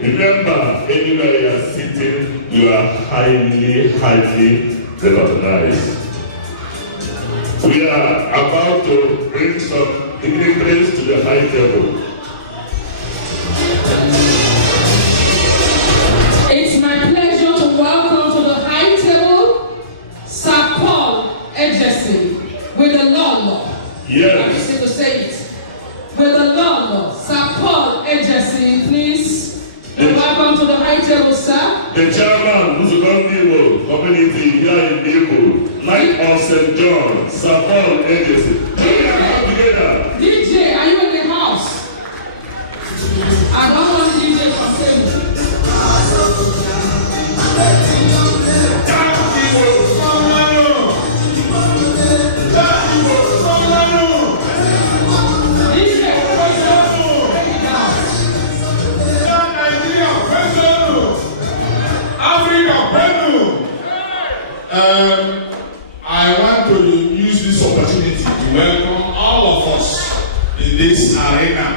Remember, anywhere you are sitting, you are highly recognized. We are about to bring some dignitaries to the high table. It's my pleasure to welcome to the high table Sir Paul Ejersin with the Lord. Yes. I used to say it. With the Lord, Sir Paul Ejersin, please. Welcome to the high table, sir. The chairman of the Igbo community here in Igbo, Knight of St. John, Sir Paul Ejersin. DJ, are you in the house? I don't want DJ for sale. I want to use this opportunity to welcome all of us in this arena.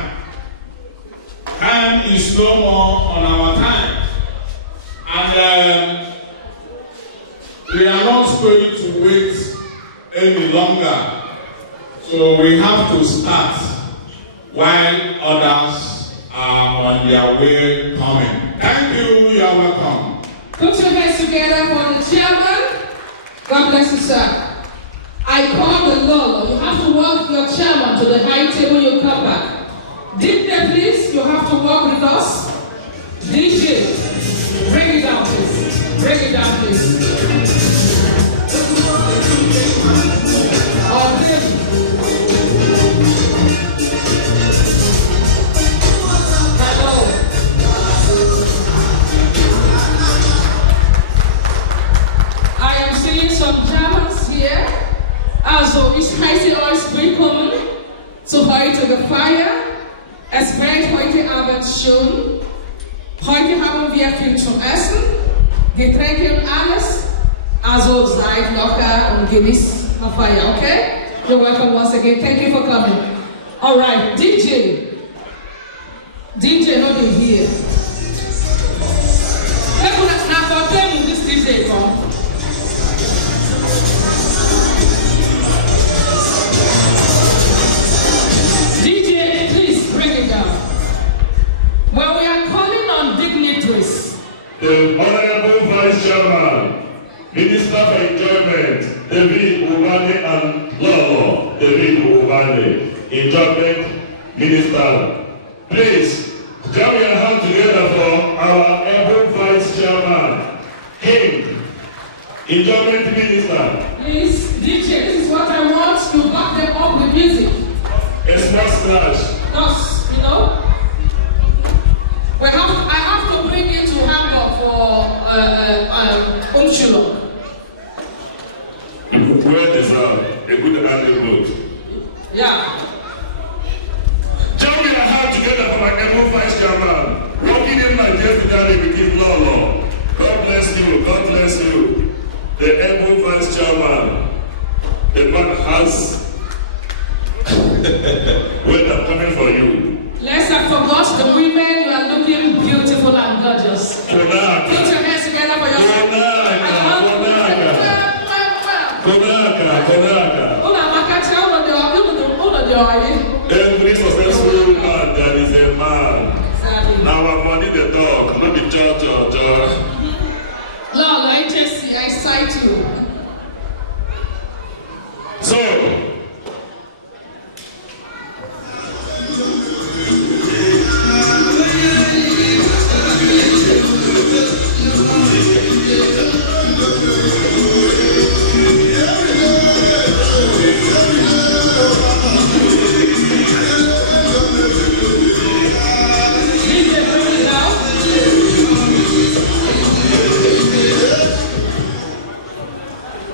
Time is no more on our time, and we are not going to wait any longer. So we have to start while others are on their way coming. Thank you. You are welcome. Put your hands together for the chairman. God bless you, sir. I call the Lord. You have to walk your chairman to the high table, you come back. DJ, please, you have to walk with us. DJ, bring it down, please. Bring it down, please. Hello. I am seeing some Germans here. Also, ich heiße euch willkommen zu heutiger Feier. Es brennt heute Abend schon. Heute haben wir viel zu essen, Getränke und alles. Also seid locker und genießt die Feier, okay? You're welcome once again. Thank you for coming. All right, DJ, hold it here. the Honorable Vice Chairman, Minister for Enjoyment, David Ubani and Lolo, David Ubani, Enjoyment Minister. Please, join your hands together for our able Vice Chairman, King, Enjoyment Minister. Please, DJ, this is what I want to back them up with music. A small splash. Because, you know, I have to bring you to Hamburg for Umshulok. Where is a good anecdote? Yeah. Join your hands together for my able Vice Chairman, working in Nigeria with his law. God bless you, God bless you. The able Vice Chairman, the man has well, I'm coming for you. Let's not forget the women. You are looking beautiful and gorgeous. Konaka. Put your hands together for yourself. Konaka. Every successful man, there is a man. Exactly. Now I'm money the dog, not the judge. Lord, I cite you. So,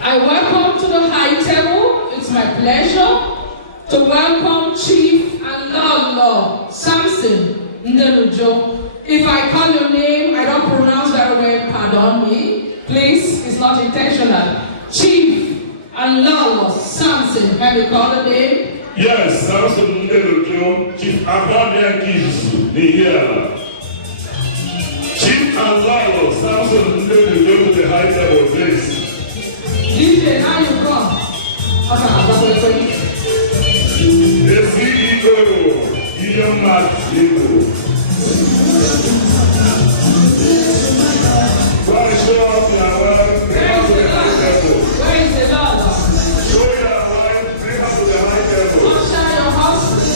I welcome to the high table. It's my pleasure to welcome Chief and Lolo Samson Ndelujo. If I call your name, I don't pronounce very well, pardon me. Please, it's not intentional. Chief and Lolo Samson, can you call the name? yes, Samson Ndelujo, Chief Abraham Kisu, the here. Chief and Lalo, Samson Ndelujo to the high table, please. DJ, how you come? Okay, The CEO, Gideon Matthew. Why show up your wife? Bring her to the high table. where is the Lolo? Show your wife, bring her to the high table. Don't share your house.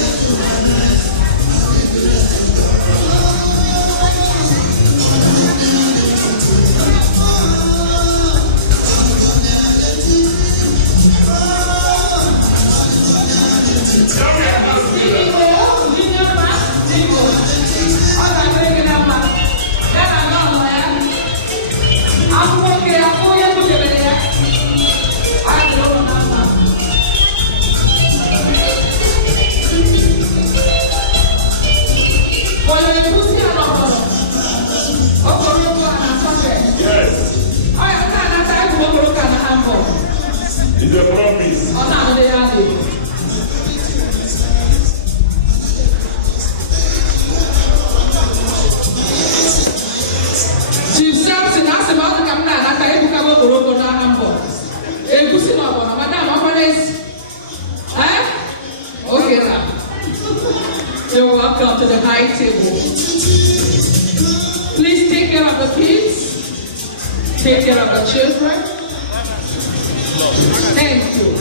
It's a promise. Chief Samson, that's about the camera. That's how you come over to Hamburg. Madam, okay, now. You're welcome to the high table. Please take care of the kids. Take care of the children. Thank you.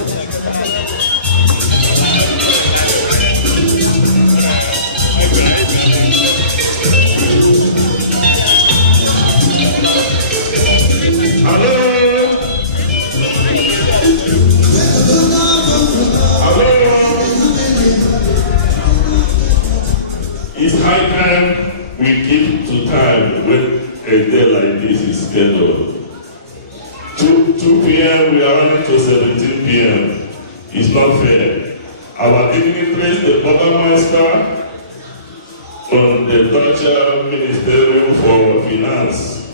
It's high time we keep to time when a day like this is scheduled. 2 p.m. we are running to 17 p.m. It's not fair. Our dignitaries, the Bürgermeister from the Deutsche Ministerium for Finance,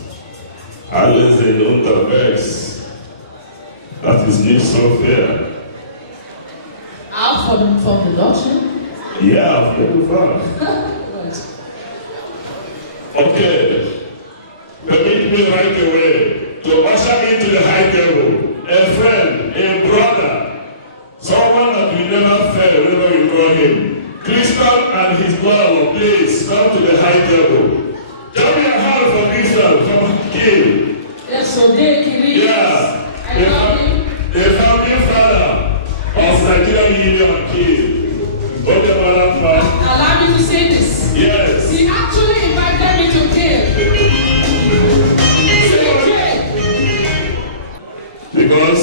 Alles in Unterwegs, that is not so fair. Out from the Deutsche? Yeah, very far. Okay, permit me right away to usher into the high table a friend, a brother, someone that we never fail whenever we call him. Crystal and his love, please come to the high table. Join your hand for Crystal from Kiel. Yes, so they Kiri. Yeah. I love him. The founding father of Nigerian Union Kiel. Allow me to say this. Yes. He actually invited me to Kiel. Because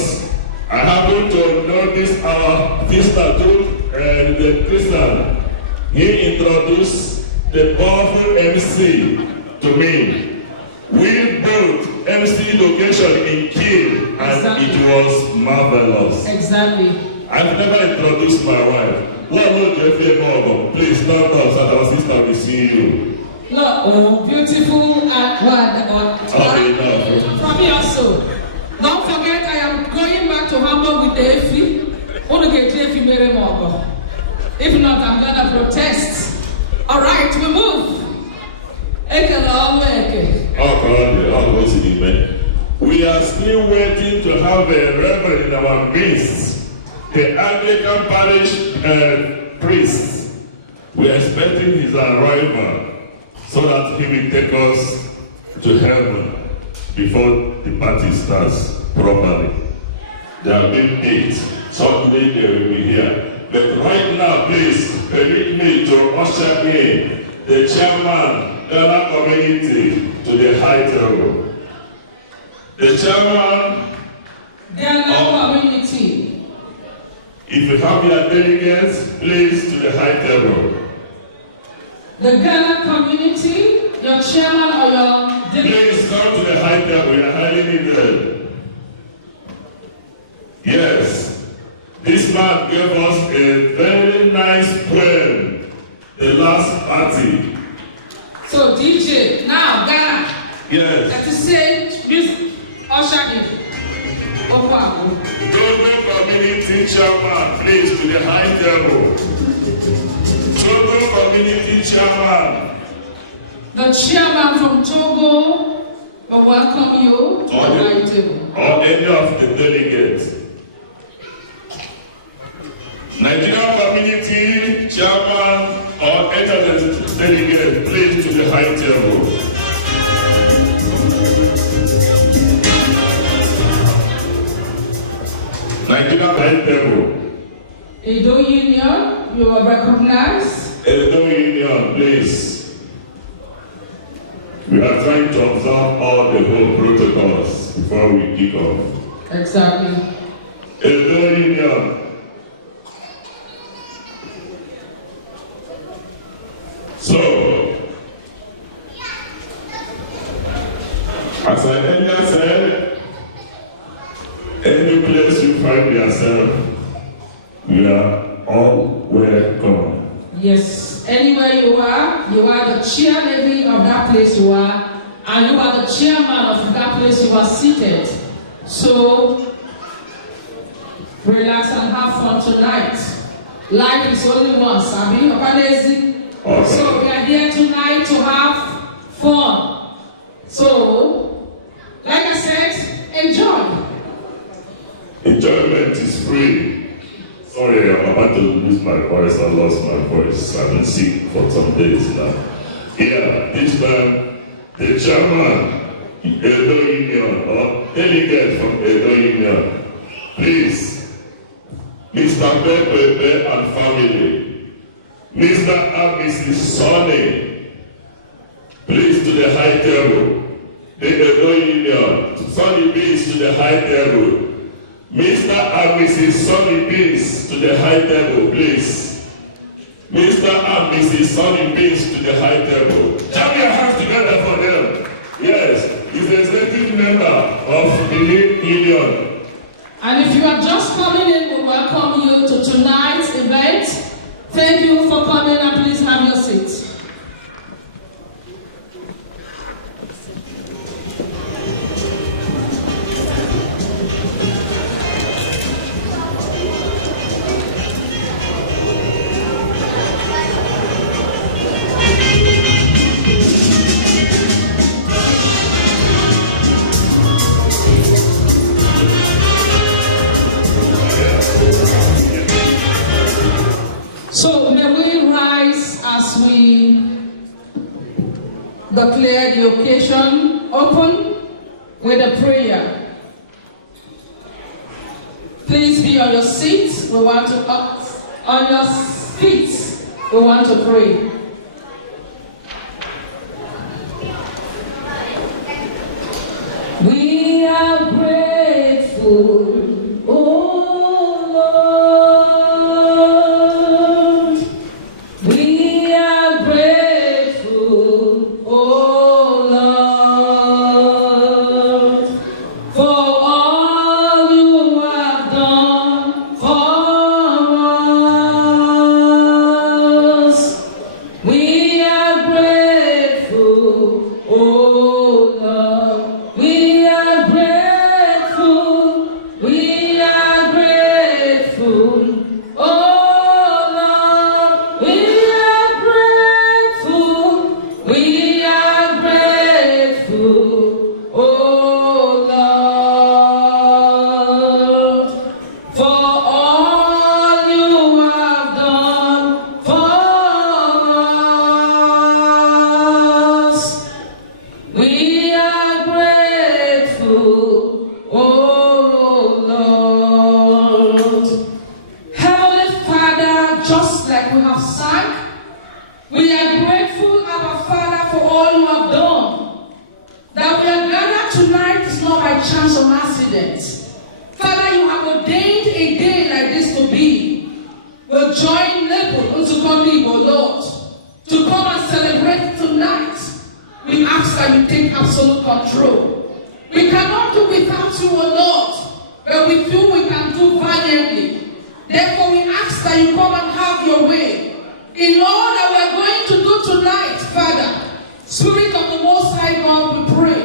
I happen to know this our sister too, the Christian. He introduced the powerful MC to me. We built MC location in Kiel, and exactly. It was marvelous. Exactly. I've never introduced my wife. Please stand up so that our sister will see you. Look, beautiful and Okay, from me also. Don't forget, I am going back to Hamburg with the Efi. Want to get Efi Mere Mogo. If not, I'm gonna protest. All right, we move. We are still waiting to have a reverend in our midst, the Anglican parish priest. We are expecting his arrival so that he will take us to heaven before the party starts properly. They have been picked, so today they will be here. But right now, please permit me to usher in the chairman, Ghana community, to the high table. The chairman, Ghana community. If you have your delegates, please to the high table. The Ghana community, your chairman or your delegate. Please come to the high table. We are highly needed. Yes, this man gave us a very nice poem, the last party. So DJ, now Ghana. Yes. Let us say music, usher him. Togo community chairman, please to the high table. Togo community chairman. The chairman from Togo will welcome you to the high table. Or any of the delegates. Nigerian community chairman or any of the delegates, please to the high table. Nigerian high table. Edo Union, you are recognized. Edo Union, please. We are trying to observe all the whole protocols before we kick off. Exactly. Edo Union. So, as I earlier said, any place you find yourself, you are all welcome. Yes, anywhere you are the chairlady of that place you are, and you are the chairman of that place you are seated. So, relax and have fun tonight. Life is only once, Abi. Okay. So we are here tonight to have fun. So, like I said, enjoy. Enjoyment is free. Sorry, I'm about to lose my voice. I lost my voice. I've been sick for some days now. Yeah, this time, the chairman, Edo Union, or delegate from Edo Union, please, Mr. Pepe and family, Mr. and Mrs. Sonny, please to the high table. The Edo Union, Sonny Beans to the high table. Mr. and Mrs. Sonny Beans to the high table, please. Mr. and Mrs. Sonny Beans to the high table. Jam your hands together for them. Yes, he's the executive member of the Union. And if you are just coming in, we welcome you to tonight's event. Thank you for coming and please have your seat. So may we rise as we declare the occasion open. with a prayer. Please be on your seats. We want to on your feet. We want to pray. We are grateful, oh Lord. We are grateful, oh Lord, for all you have done for us. We are grateful, oh Lord. We are grateful, oh Lord. We are grateful, oh Lord, for all you have done for us. We are grateful, oh Lord. Heavenly Father, just like we have sung, we are grateful, Abba Father, for all you have done. That we are gathered tonight is not by chance or accident. Father, you have ordained a day like this to be. We'll join Nebo to come, Igbo, Lord, to come and celebrate tonight. We ask that you take absolute control. We cannot do without you, O Lord, but we feel we can do valiantly. Therefore, we ask that you come and have your way. In all that we are going to do tonight, Father, Spirit of the Most High God, we pray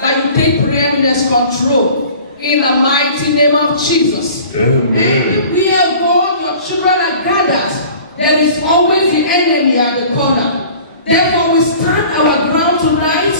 that you take preeminence control in the mighty name of Jesus. Amen. We are God, your children are gathered. There is always the enemy at the corner. Therefore, we stand our ground tonight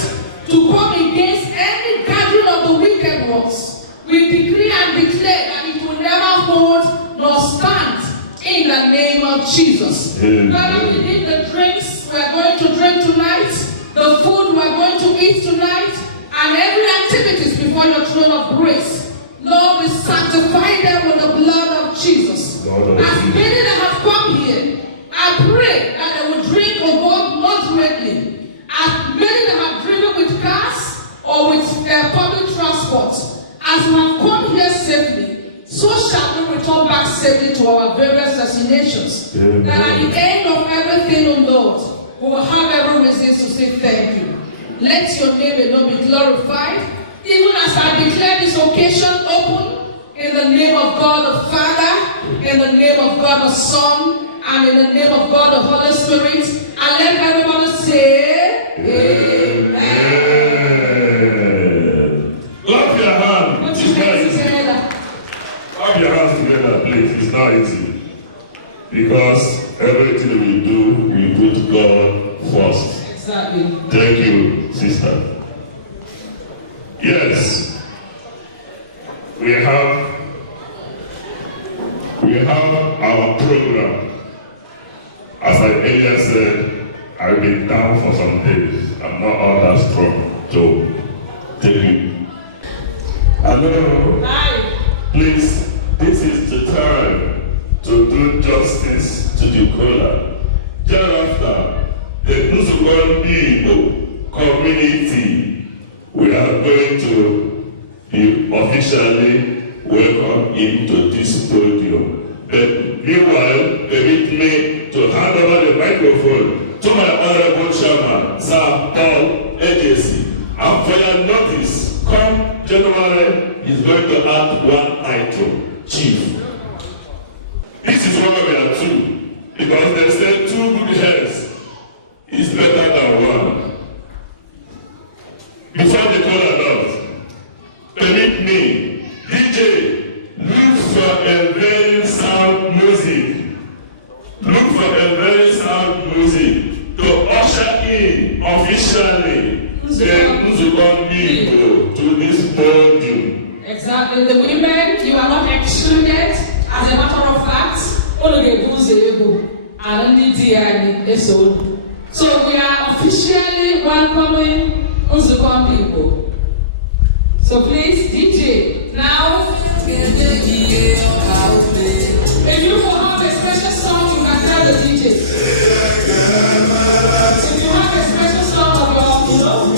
to come against any gathering of the wicked ones. We decree and declare that it will never hold nor stand in the name of Jesus. Father, we need the drinks we are going to drink tonight, the food we are going to eat tonight, and every activities before your throne of grace. Lord, we sanctify them with the blood of Jesus. As many that have come here, I pray that they will drink of God moderately. As many that have driven with cars or with public transport, as we have come here safely, so shall we return back safely to our various destinations. That at the end of everything, O Lord, we will have every reason to say thank you. Let your name alone be glorified, even as I declare this occasion open, in the name of God the Father, in the name of God the Son, and in the name of God the Holy Spirit. And let everybody say, Amen. Clap your hands. Clap your hands together, please. It's not easy. Because everything we do, we put God first. Exactly. Thank you, sister. Yes. We have our program. As I earlier said, I've been down for some days. I'm not all that strong. So, thank you. Hello. Hi. Please, this is the time to do justice to the caller. Thereafter, the nzuko Igbo community, we are going to be officially welcomed into this podium. But meanwhile, permit me to hand over the microphone to my honorable chairman, Sir Paul Agency. And for your notice, come January, he's going to add one item, Chief. This is why we are two, because they say two good heads is better than one. Before the caller does, permit me, DJ, look for a very sound music. Look for a very sound music to usher in officially the nzuko Igbo to this podium. Exactly. The women, you are not excluded. As a matter of fact, so we are officially welcoming nzuko Igbo. So please, DJ, now, if you have a special song, you can tell the DJ. If you have a special song of your,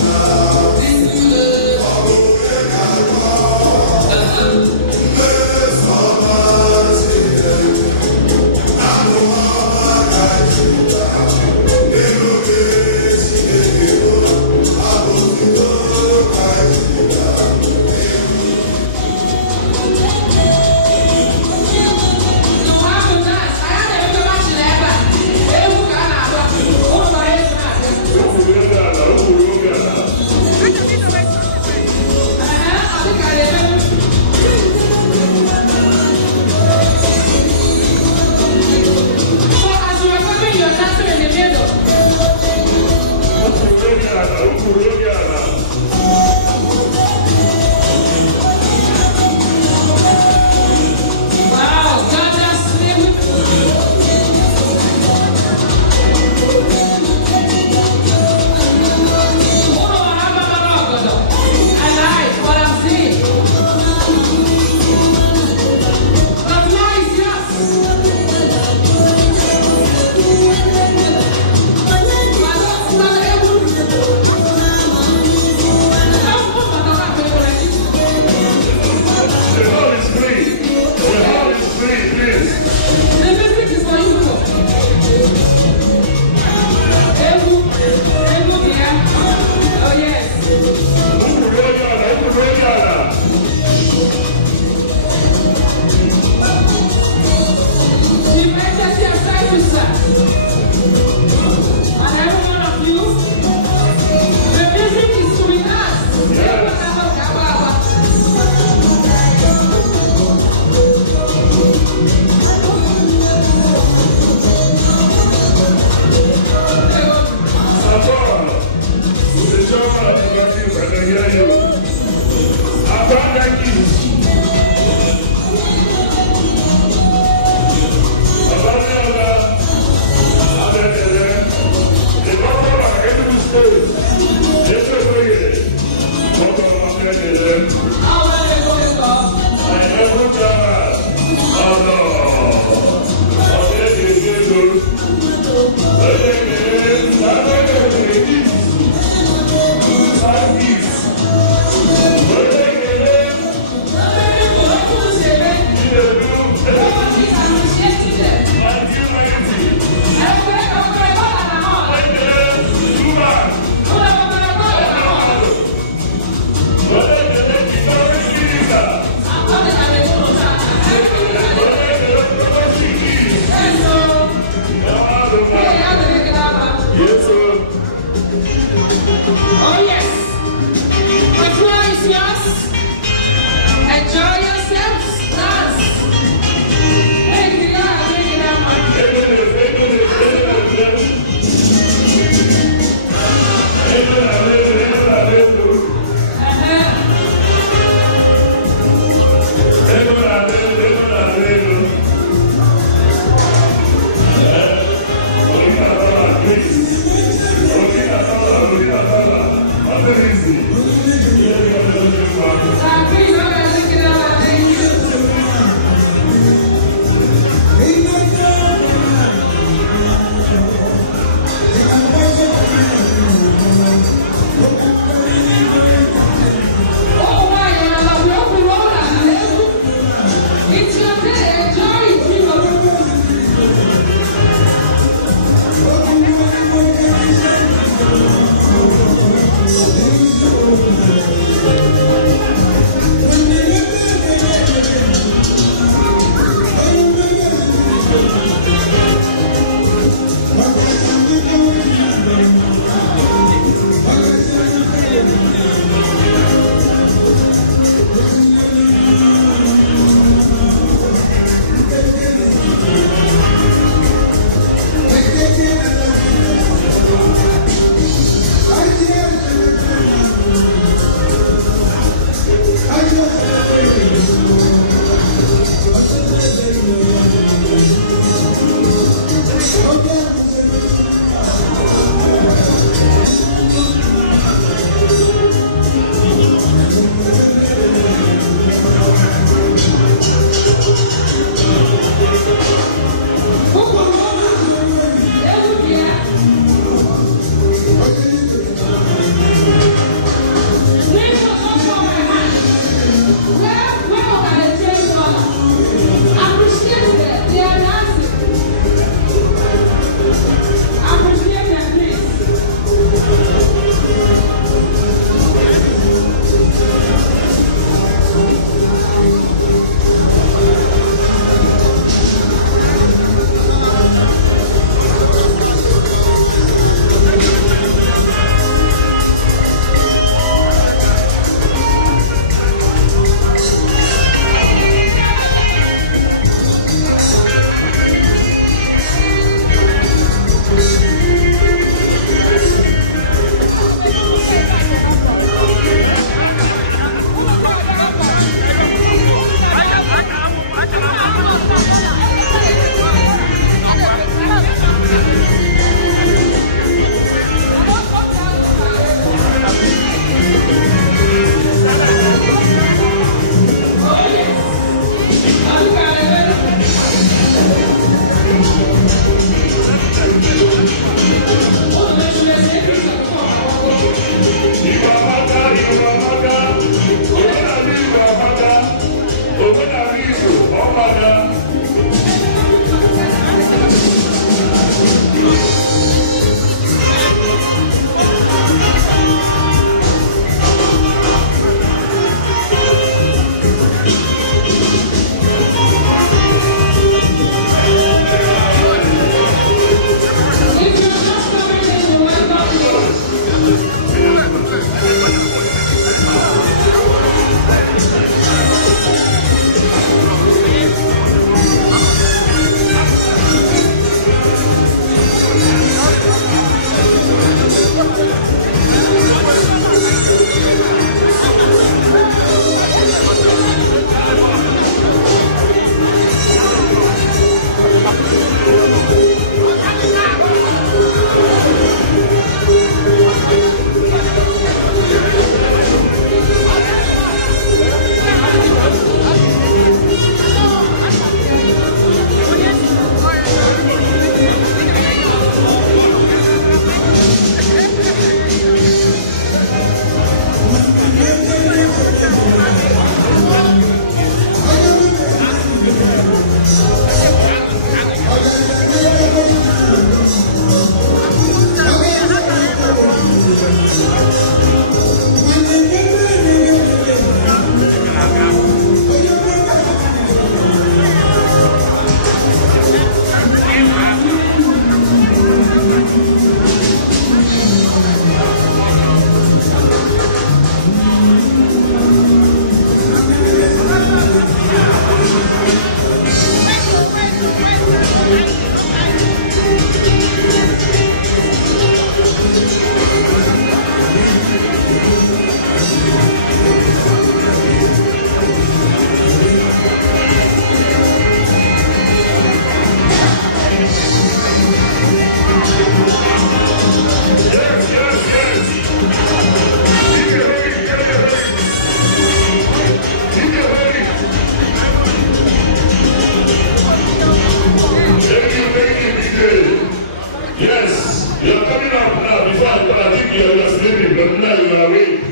you were sleeping, but now you are awake.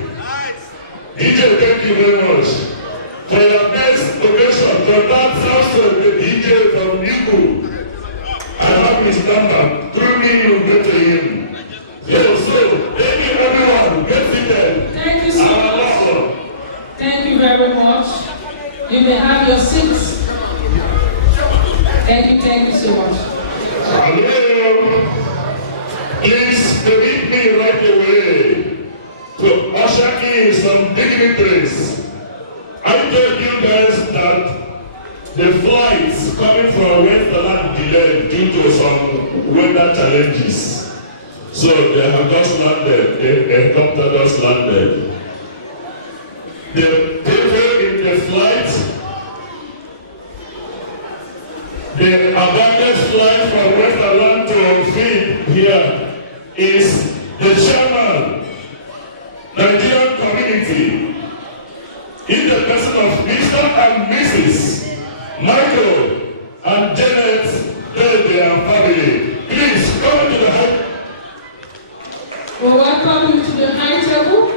DJ, thank you very much for your best ovation for that Samson, the DJ from Igbo. I have his number. Through me, you get to him. So, thank you everyone. Get seated. Thank you so much. Thank you very much. You may have your seats. Thank you so much. Hello. Please permit me right away to usher in some dignitaries. I told you guys that the flights coming from Westland delayed due to some weather challenges. So they have just landed, the helicopter just landed. The people in the flight, the abandoned flight from Westland to Feed here is the chairman, Nigerian community, in the person of Mr. and Mrs. Michael and Janet, their family. Please come to the high. We welcome you to the high table.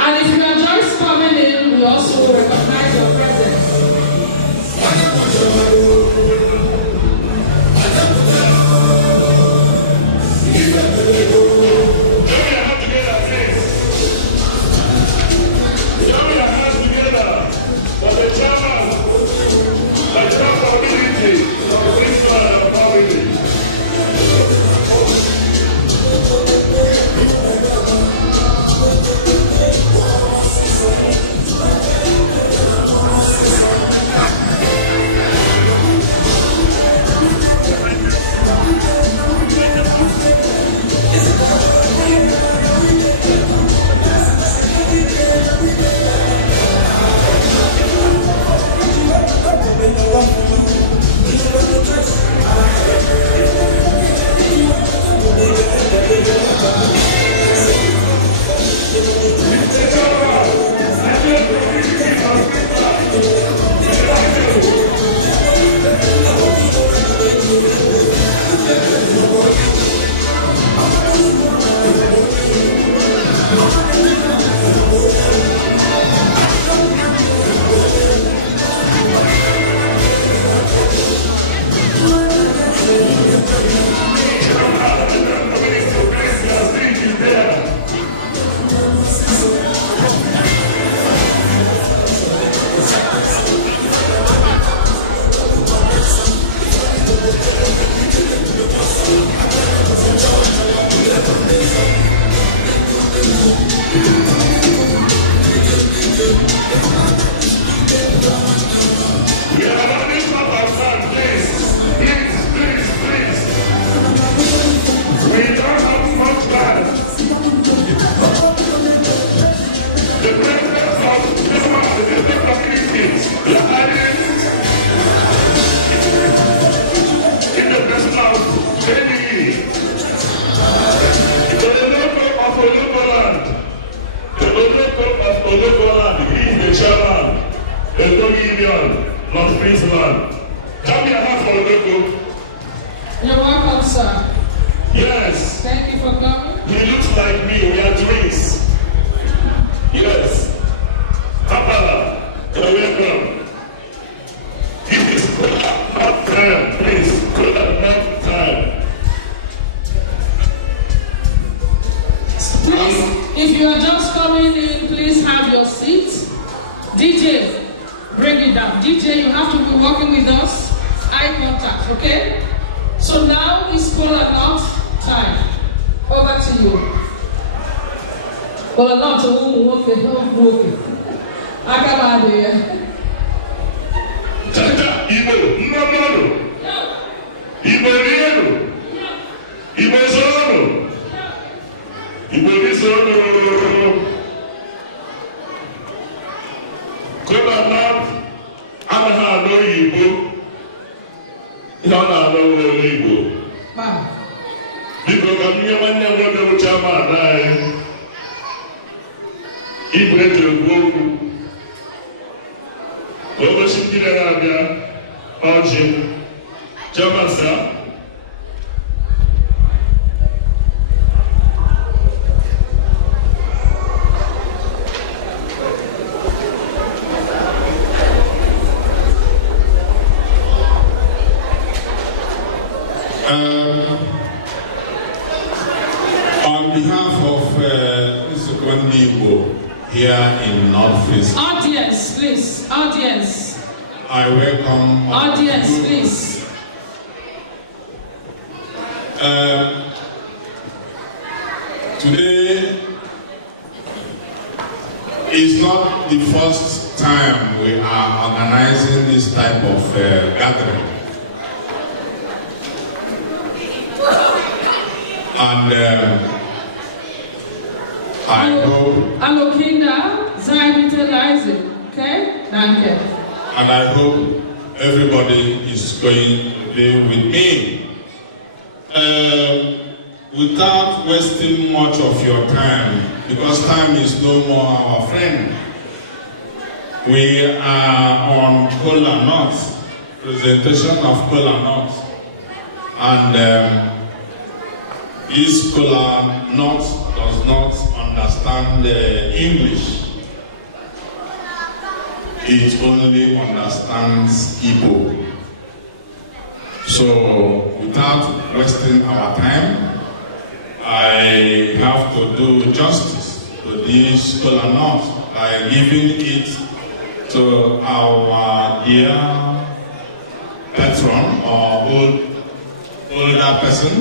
And if you are just coming in, we also recognize your presence. Nordfriesland. Come here now for Oloko. You're welcome, sir. Yes. Thank you for coming. He looks like me. We are twins. Yes. Papa, you're welcome. This is not time, please. Not time. Please, if you are just coming in, please have your seat. DJ, bring it down. DJ, you have to be working with us. Eye contact, okay? So now is kola nut time. Over to you. Kola nut, okay. Akamade. Tata, Igbo, Nnamano. Igbo Rieno. Igbo Zono. Igbo Rizono. Kola nut, anaghị anụ Igbo. Ihe ọ na-anụ ụlọ Igbo. Biko ka m nye nwanne m nwoke bụ chairman anyị. Igbo eji ekwu okwu. Ka o gosi ndị na-abịa ọjị. Chairman sir. behalf of nzuko igbo here in nordfriesland. Audience, please. Audience. I welcome. Audience, please. Today is not the first time we are organizing this type of gathering. And I hope. Okay? Thank you. And I hope everybody is going to be with me. Without wasting much of your time, because time is no more our friend. We are on Kola North, presentation of Kola North. And this Kola North does not understand English. It only understands Igbo. So, without wasting our time, I have to do justice to this Kola North by giving it to our dear patron or older person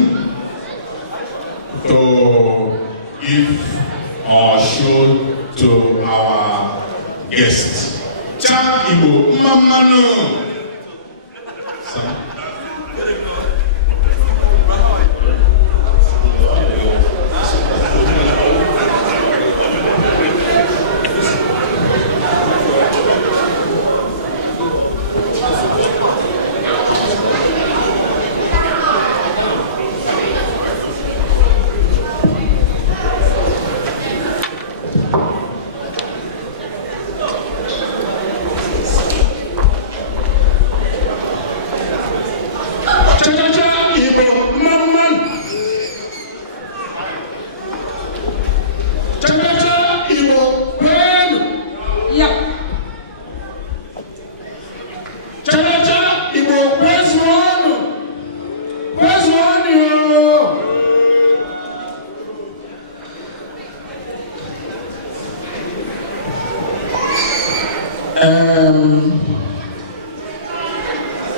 to give or show to our guests. Cha Igbo Mamano.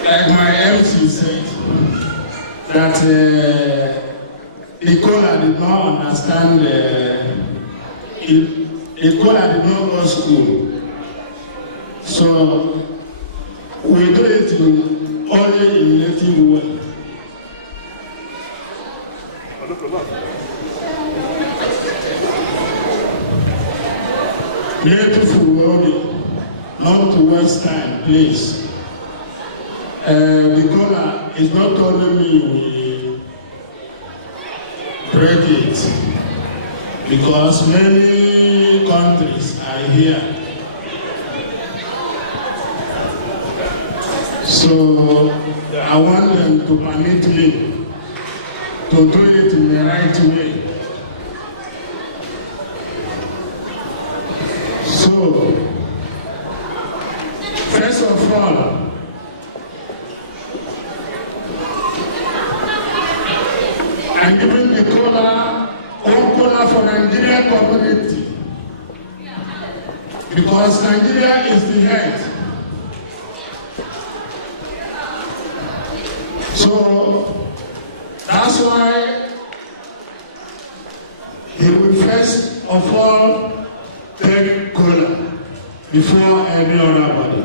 Like my MC said, that Nicola did not understand, Nicola did not go to school. So we do it only in native way. Native only, not to waste time, please. Nicola is not only me we break it, because many countries are here. So I want them to permit me to do it in the right way. So, first of all, I'm giving the cola for Nigerian community, because Nigeria is the head. So that's why he will first of all take cola before every other body.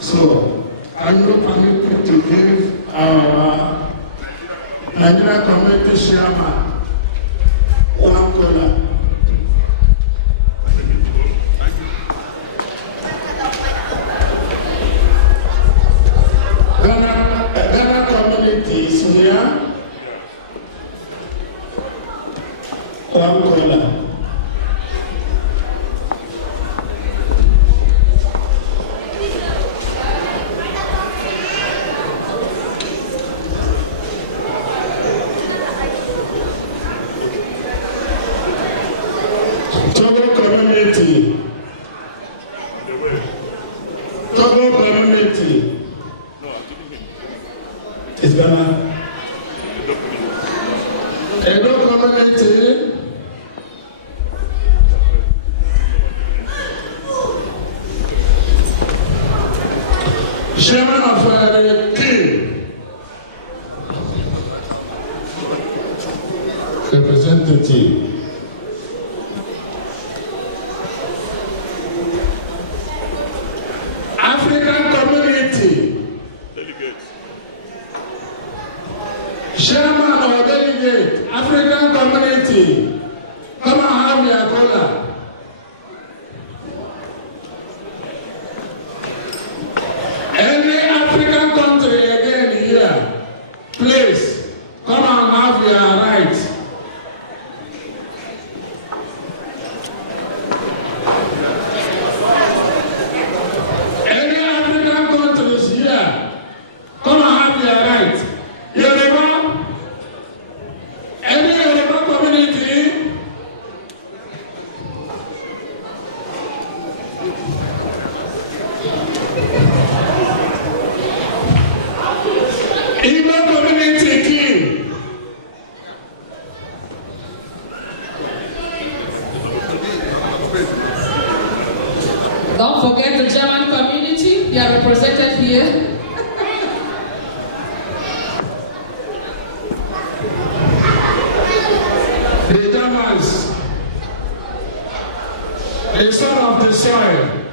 So I'm not permitted to give our Nigerian community chairman one cola. Ghana community is here. One cola. Togo community is Ghana. Edo community, chairman of the team, representative. African community, Delegate. chairman or delegate, African community, come and have your color. Any African country again here, please come and have your rights. Any African countries here, come and have your rights. Yoruba, any Yoruba community, Igbo community king, Don't forget the German community, they are represented here. the Germans, the son of the soil,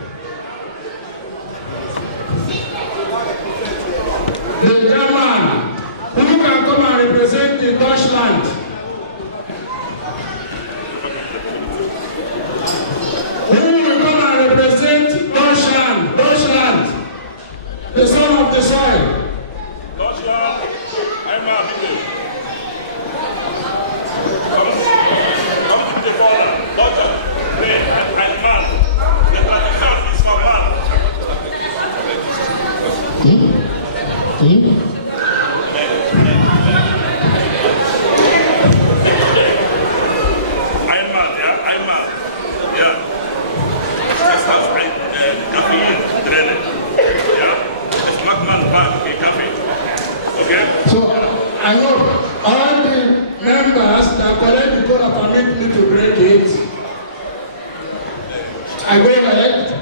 the German who can come and represent the Deutschland. Who will come and represent Deutschland, the son of the soil. Deutschland, einmal bitte. Komm bitte vorne. Deutschland, ein Mann. Der Plakat ist verwandt. Einmal, ja, einmal. Ja. Das hat ein Kaffee drinnen. Ja. Das macht man Kaffee. Okay? So I hope all the members that collect the code permit me to break it. I go ahead.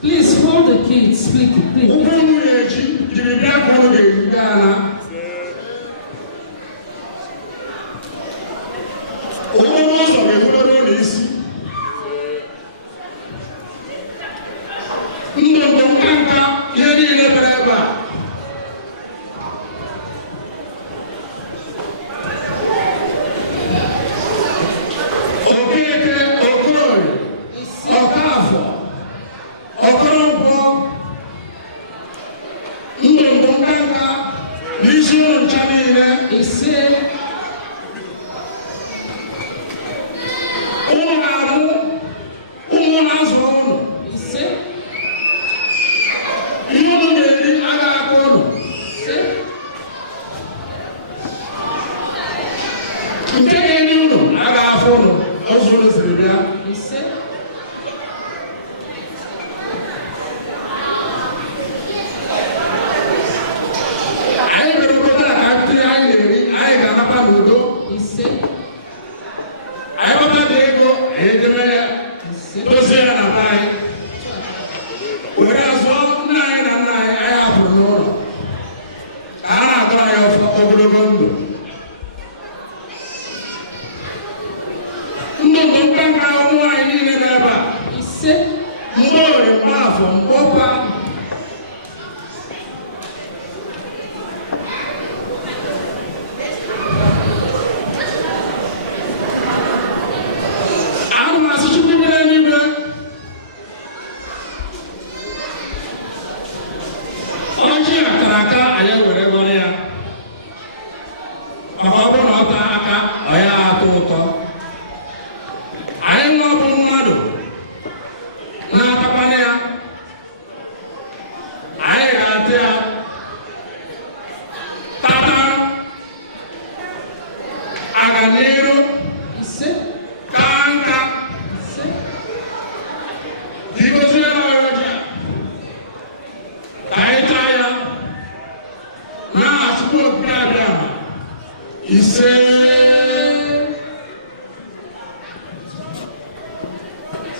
Please hold the kids, please. edeme ya dozie ya na be anyị were azụ nna anyị na nna anyị anyị hapụrụ n'ụlọ ka a na-agara ya ogologo ndụ ndụ mkpemkpe ụmụ anyị niile n'ebe a ise mgbe orie mgbe afọ mgbe ọkwa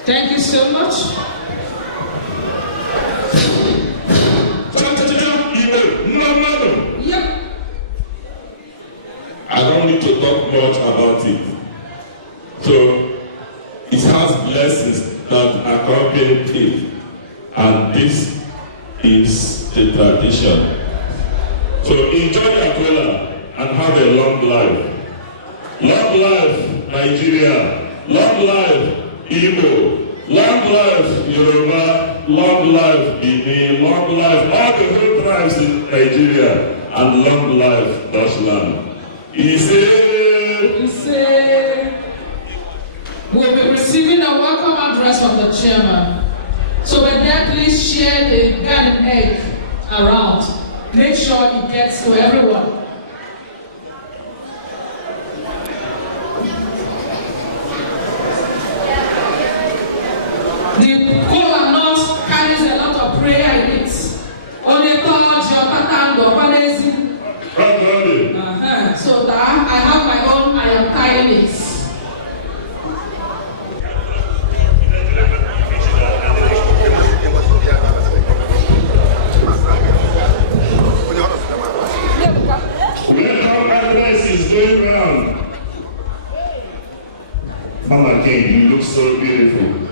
Thank you so much. Yep. I don't need to talk much about it. So it has blessings that accompany it, and this is the tradition. So enjoy your Aquila and have a long life. Long life, Nigeria. Long life, Igbo. Long life, Yoruba. Long life, Benin. Long life, all the whole tribes in Nigeria. And long life, Deutschland. We'll be receiving a welcome address from the chairman. So with that, please share the garden egg around. Make sure it gets to everyone. The kola nut carries a lot of prayer in it. Only touch your patango, panesi. So that I have my own, I am tying it. Welcome address is going round. Mama King, you look so beautiful.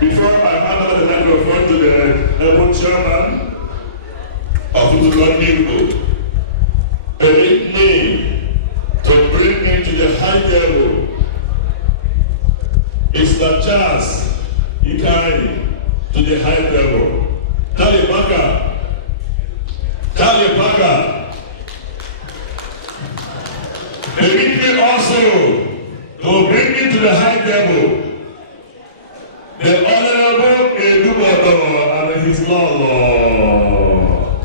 Before I hand over the microphone to the airport chairman of the Igbo, permit me to bring me to the high level. It's the chance you carry to the high level. Kalibaka. Permit me also to bring me to the high level. Lolo.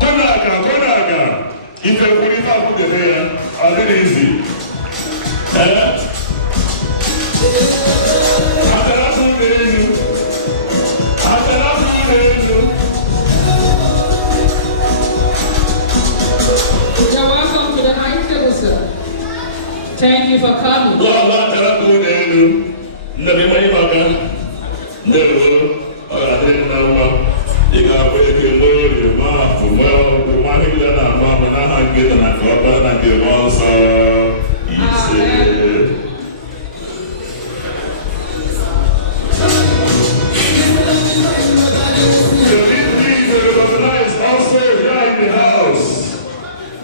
Konaga. If you're putting out the hair, I did it easy. You're welcome to the high table, sir. Thank you for coming.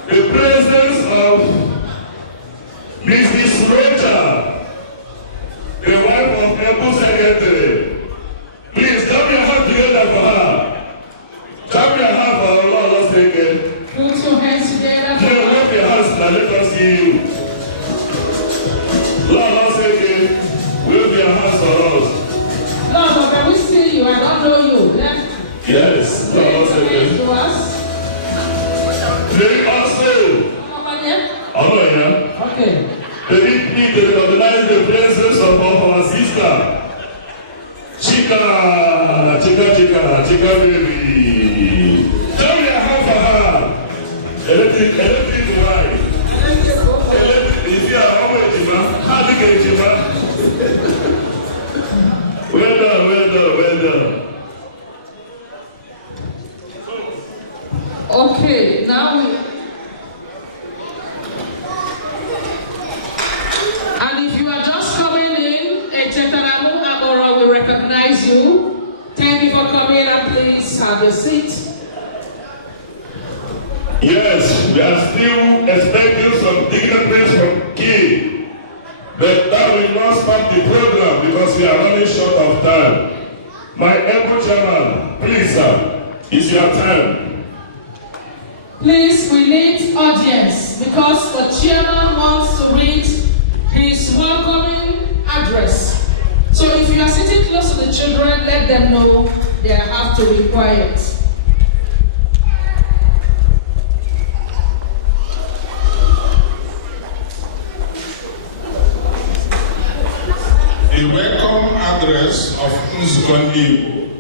The presence of Mrs. Rocha, the wife of Ebu Secretary. Please, clap your hands together for her. Clap your hands for her, Lord, take it. Put your hands together. Clap your hands now, let us see you. Lord, take it. Wave your hands for us. Lord, but can we see you? I don't know you. Yes, Lord, take it. To us. They also. Okay. They need to recognize the presence of our sister. Chica baby. Tell me how for her. Electric wife. If you are always Jima, how do you get Jima? Well done. Okay, now we. And if you are just coming in, Echetanamu Agora will recognize you. Thank you for coming and please have your seat. Yes, we are still expecting some dignitaries from Key. But that will not stop the program because we are running short of time. My able chairman, please sir, it's your time. Please, we need audience because the chairman wants to read his welcoming address. So if you are sitting close to the children, let them know they have to be quiet. The welcome address of nzuko,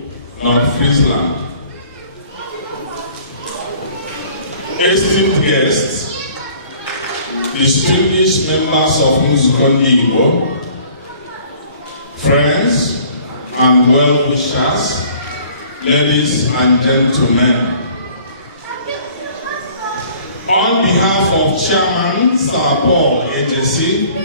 nordfriesland. Esteemed guests, distinguished members of nzuko, friends and well-wishers, ladies and gentlemen. On behalf of Chairman Sir Paul Agency,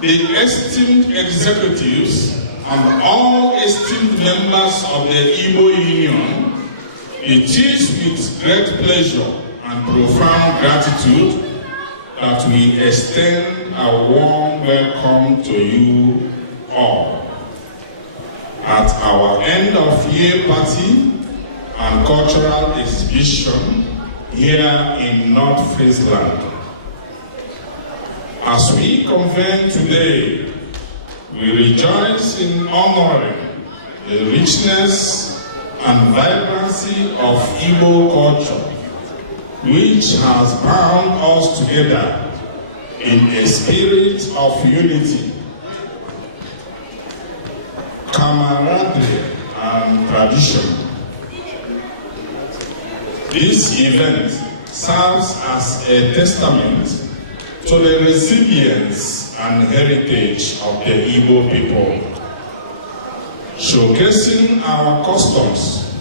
the esteemed executives and all esteemed members of the Igbo Union, it is with great pleasure and profound gratitude that we extend a warm welcome to you all at our end of year party and cultural exhibition here in Nordfriesland. As we convene today, we rejoice in honoring the richness and vibrancy of Igbo culture, which has bound us together in a spirit of unity, camaraderie, and tradition. This event serves as a testament to the resilience and heritage of the Igbo people, showcasing our customs,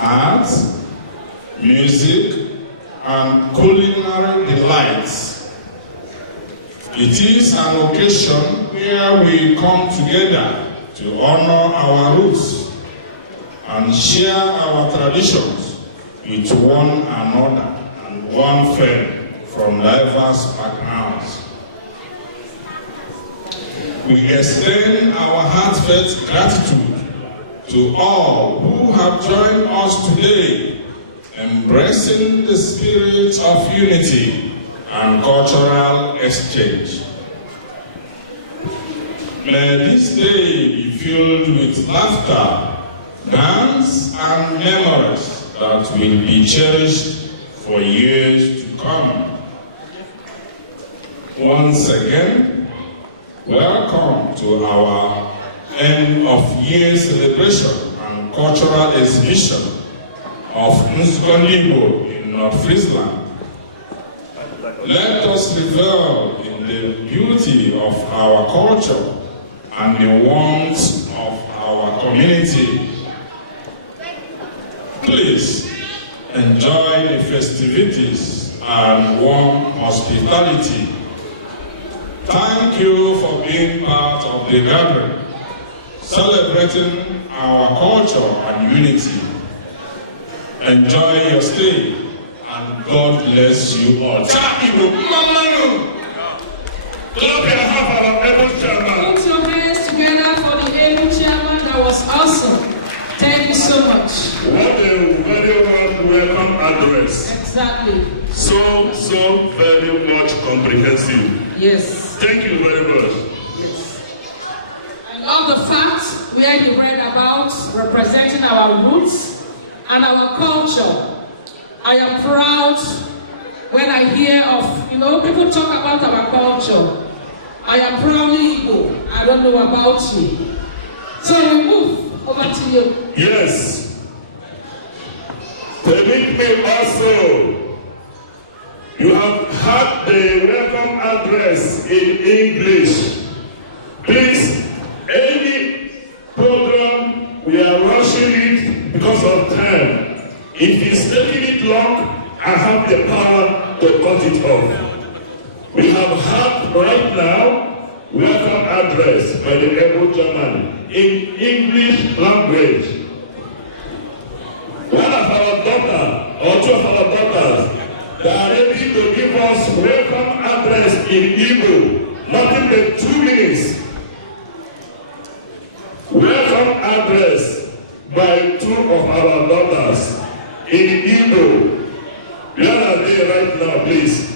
art, music, and culinary delights. It is an occasion where we come together to honor our roots and share our traditions with one another and one friend from diverse backgrounds. We extend our heartfelt gratitude to all who have joined us today, embracing the spirit of unity and cultural exchange. May this day be filled with laughter, dance and memories that will be cherished for years to come. Once again, welcome to our end of year celebration and cultural exhibition of nzuko in Nordfriesland. Let us revel in the beauty of our culture and the warmth of our community. Please enjoy the festivities and warm hospitality. Thank you for being part of the gathering, celebrating our culture and unity. Enjoy your stay, and God bless you all. Clap your hands for our able chairman. Put your hands together for the able chairman. That was awesome. Thank you so much. What a very warm welcome address. Exactly. So very much comprehensive. Yes. Thank you very much. Yes. I love the fact where you read about representing our roots and our culture. I am proud when I hear of, people talk about our culture. I am proudly Igbo. I don't know about you. So we move over to you. Yes. Permit me also. You have had the welcome address in English. Please, any program, we are rushing it because of time. If it's taking it long, I have the power to cut it off. We have had right now welcome address by the able German in English language. One of our daughter or two of our daughters, they are ready to give us welcome address in Igbo, nothing but 2 minutes. Welcome address by two of our daughters in Igbo. Where are they right now, please?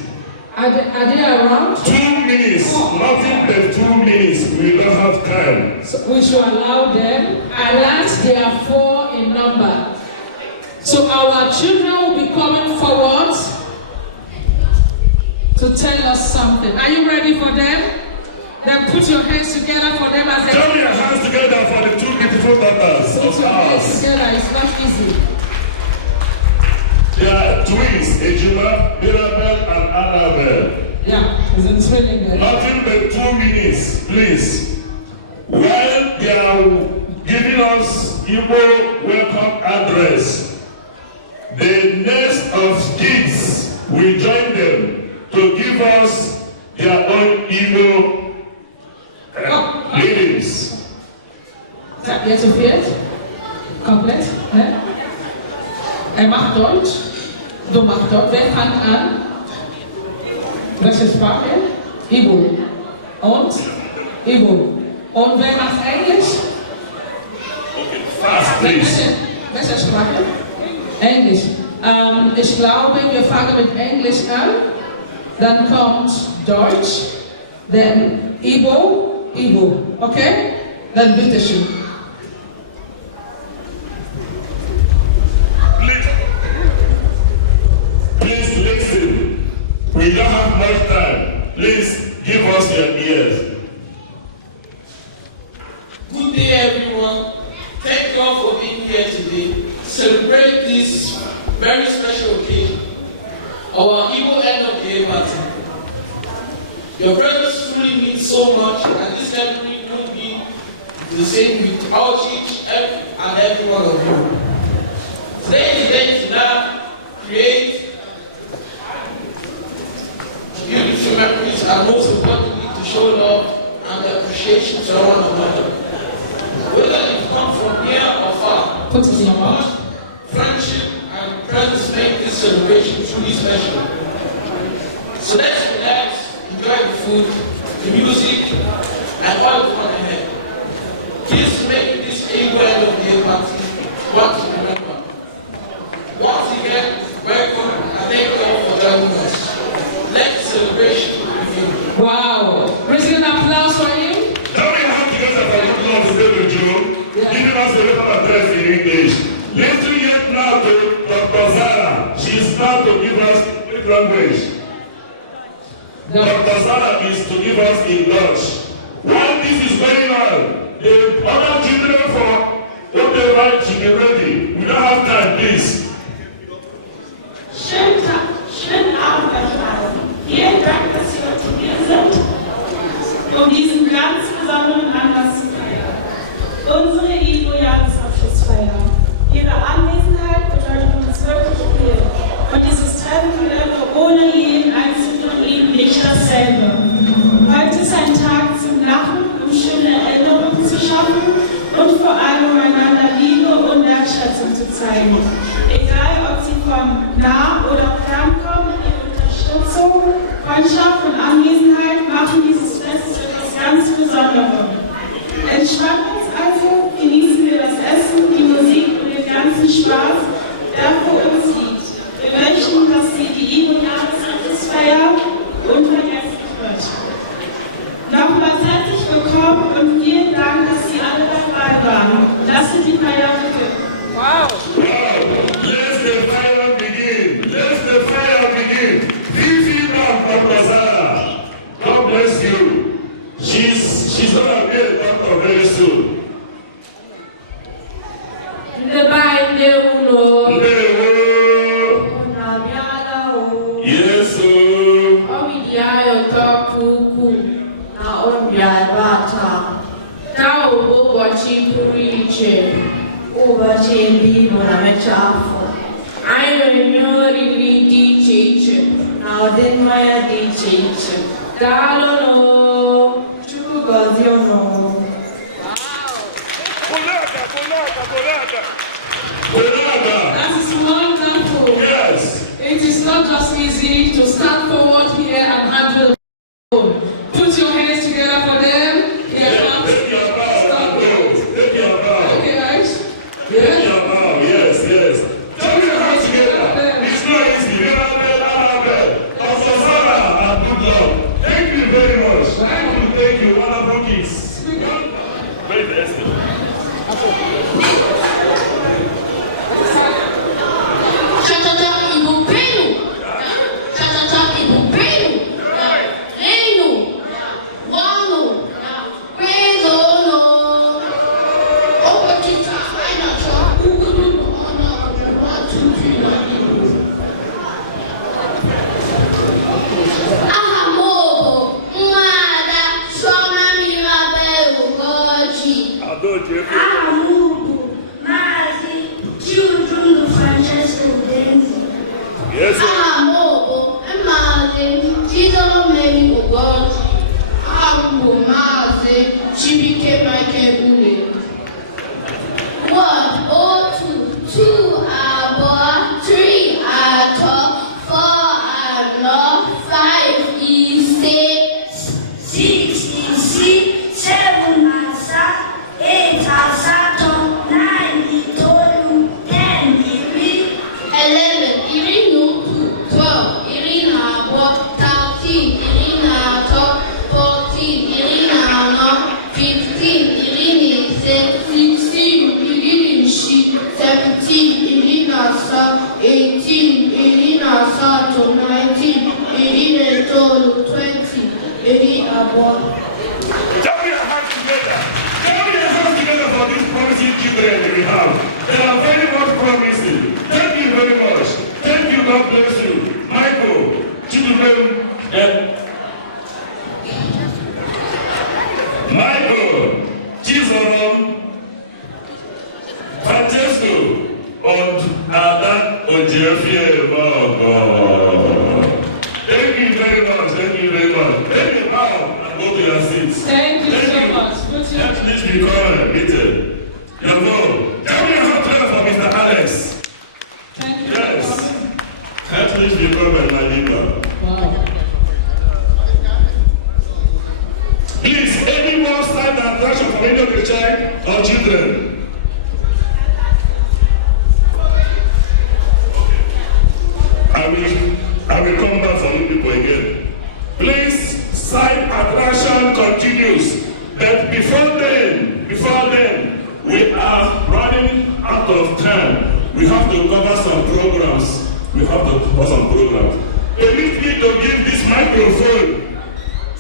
Are they around? 2 minutes, nothing but 2 minutes. We don't have time. So we should allow them. I learned they are 4 in number. So our children will be coming forward to tell us something. Are you ready for them? Then put your hands together for them as they... Turn your hands together for the 2 beautiful daughters Put of your hands ours. together, it's not easy. They are twins, Ejima, Mirabel, and Annabelle. Yeah, it's really good. Nothing but 2 minutes, please. While they are giving us Igbo welcome address, the next of kids will join them to give us their own Igbo readings. Seid ihr zu viert? Komplett? Ne? Macht Deutsch. Du machst Deutsch. Wer fängt an? Welche Sprache? Igbo. Und? Igbo. Und wer macht Englisch? Okay, fast, please. Welche Sprache? Englisch. Ich glaube, wir fangen mit Englisch an. Dann kommt Deutsch. Dann Igbo. Okay? Dann bitte schön. Please listen. We don't have much time. Please give us your ears. Good day, everyone. Thank you all for being here today to celebrate this very special occasion, our Igbo end of the year party. Your presence truly means so much, and this ceremony won't be the same without each and every one of you. Today is the day to now create beautiful memories and most importantly to show love and appreciation to one another. Whether you've come from near or far, Put it in your mouth. friendship and presence make this celebration truly special. So let's relax, enjoy the food, the music, and all the fun ahead. Here's to make this Igbo end of the year party one to remember. Once again, welcome and thank you all for joining us. Let the celebration begin. Wow. Raise an applause for him. Now we have together for the Lord to be with you, giving us a welcome address in English. Listen yet now to Dr. Zara. She is now to give us Greek language. Dr. Zara is to give us in Dutch. While this is going on, the other children for whatever she get ready. We don't have time, please. Schönen Abend euch allen. Vielen Dank, dass Sie heute hier sind, um diesen ganz besonderen Anlass zu feiern. Unsere Igbo-Jahresabschlussfeier. Ihre Anwesenheit bedeutet uns wirklich viel. Und dieses Treffen wäre ohne jeden Einzelnen von Ihnen nicht dasselbe. Heute ist ein Tag zum Lachen, um schöne Erinnerungen zu schaffen und vor allem einander Liebe und Wertschätzung zu zeigen. Egal, ob Sie von nah oder fern kommen, Ihre Unterstützung, Freundschaft und Anwesenheit machen dieses Fest zu etwas ganz Besonderem. Entspannt uns also, genießen wir das Essen, die Musik und den ganzen Spaß, der vor uns liegt. Wir möchten, dass die Igbo-Jahresabschlussfeier unvergesslich wird. Nochmals herzlich willkommen und vielen Dank, dass Sie alle dabei waren. Lasst die Feier beginnen. Wow! Let the fire begin! Let the fire begin! Vielen Dank, Dr. Zara. God bless you. She's gonna be a doctor very soon. Yes, ụbọchị mbụ na mmecha afọ anyị nwere ihe oriri dị iche iche na ụdị mmanya dị iche iche. Daalụnụ, Chukwu gọzie unu. That is wonderful. yes. It is not just easy to stand forward here and handle the phone. Put your hands together for them. Take your bow. Take your bow. Okay, guys. Take your bow. Yes. Take your hands together. It's not easy. Dr. Zara and good luck. Thank you very much. Thank you. Wonderful kids. Very best. Yes, sir. Children we have. They are very much promising. Thank you very much. Thank you. God bless you. Michael, children, Michael, Chizorom, Francesco, und Adam und Jeffrey. Oh God. Thank you very much. Thank you very much. Take a bow and go to your seats. Thank you so much. Please be quiet, bitte. Jawohl. Tell me how to for Mr. Alex. Thank you. Yes. Herzlich willkommen, mein Lieber. Wow. Please, anyone stand and attraction for any of the child or children? I will come back for you people again. Please, side attraction continues. But before then, we are are running out of time. We have to cover some programs. Permit me to give this microphone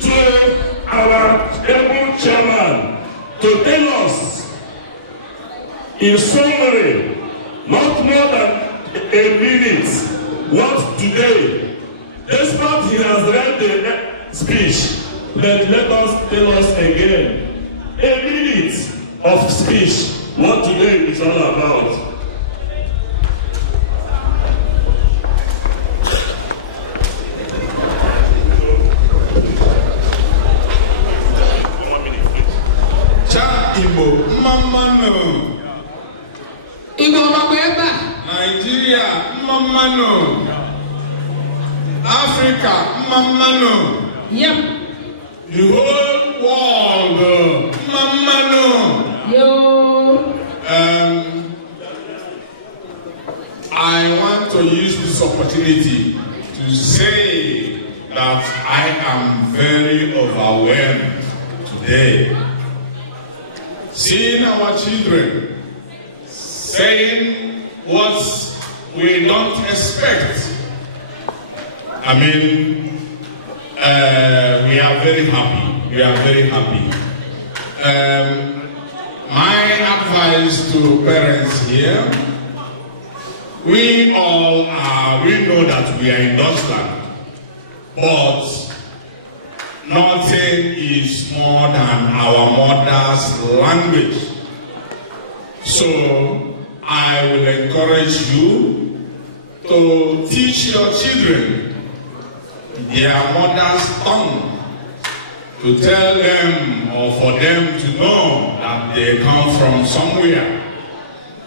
to our able chairman to tell us in summary, not more than a minute, what today, despite he has read the speech, let us tell us again, a minute of speech, what today is all about. Igbo, Mamano. Igbo Makweba. Nigeria, Mamano. Africa, Mamano. Yep. The whole world, Mamano. Yo. I want to use this opportunity to say that I am very overwhelmed today. Seeing our children saying what we don't expect. I mean, we are very happy. We are very happy. My advice to parents here, we know that we are in Deutschland, but nothing is more than our mother's language. So I will encourage you to teach your children their mother's tongue, to tell them or for them to know that they come from somewhere.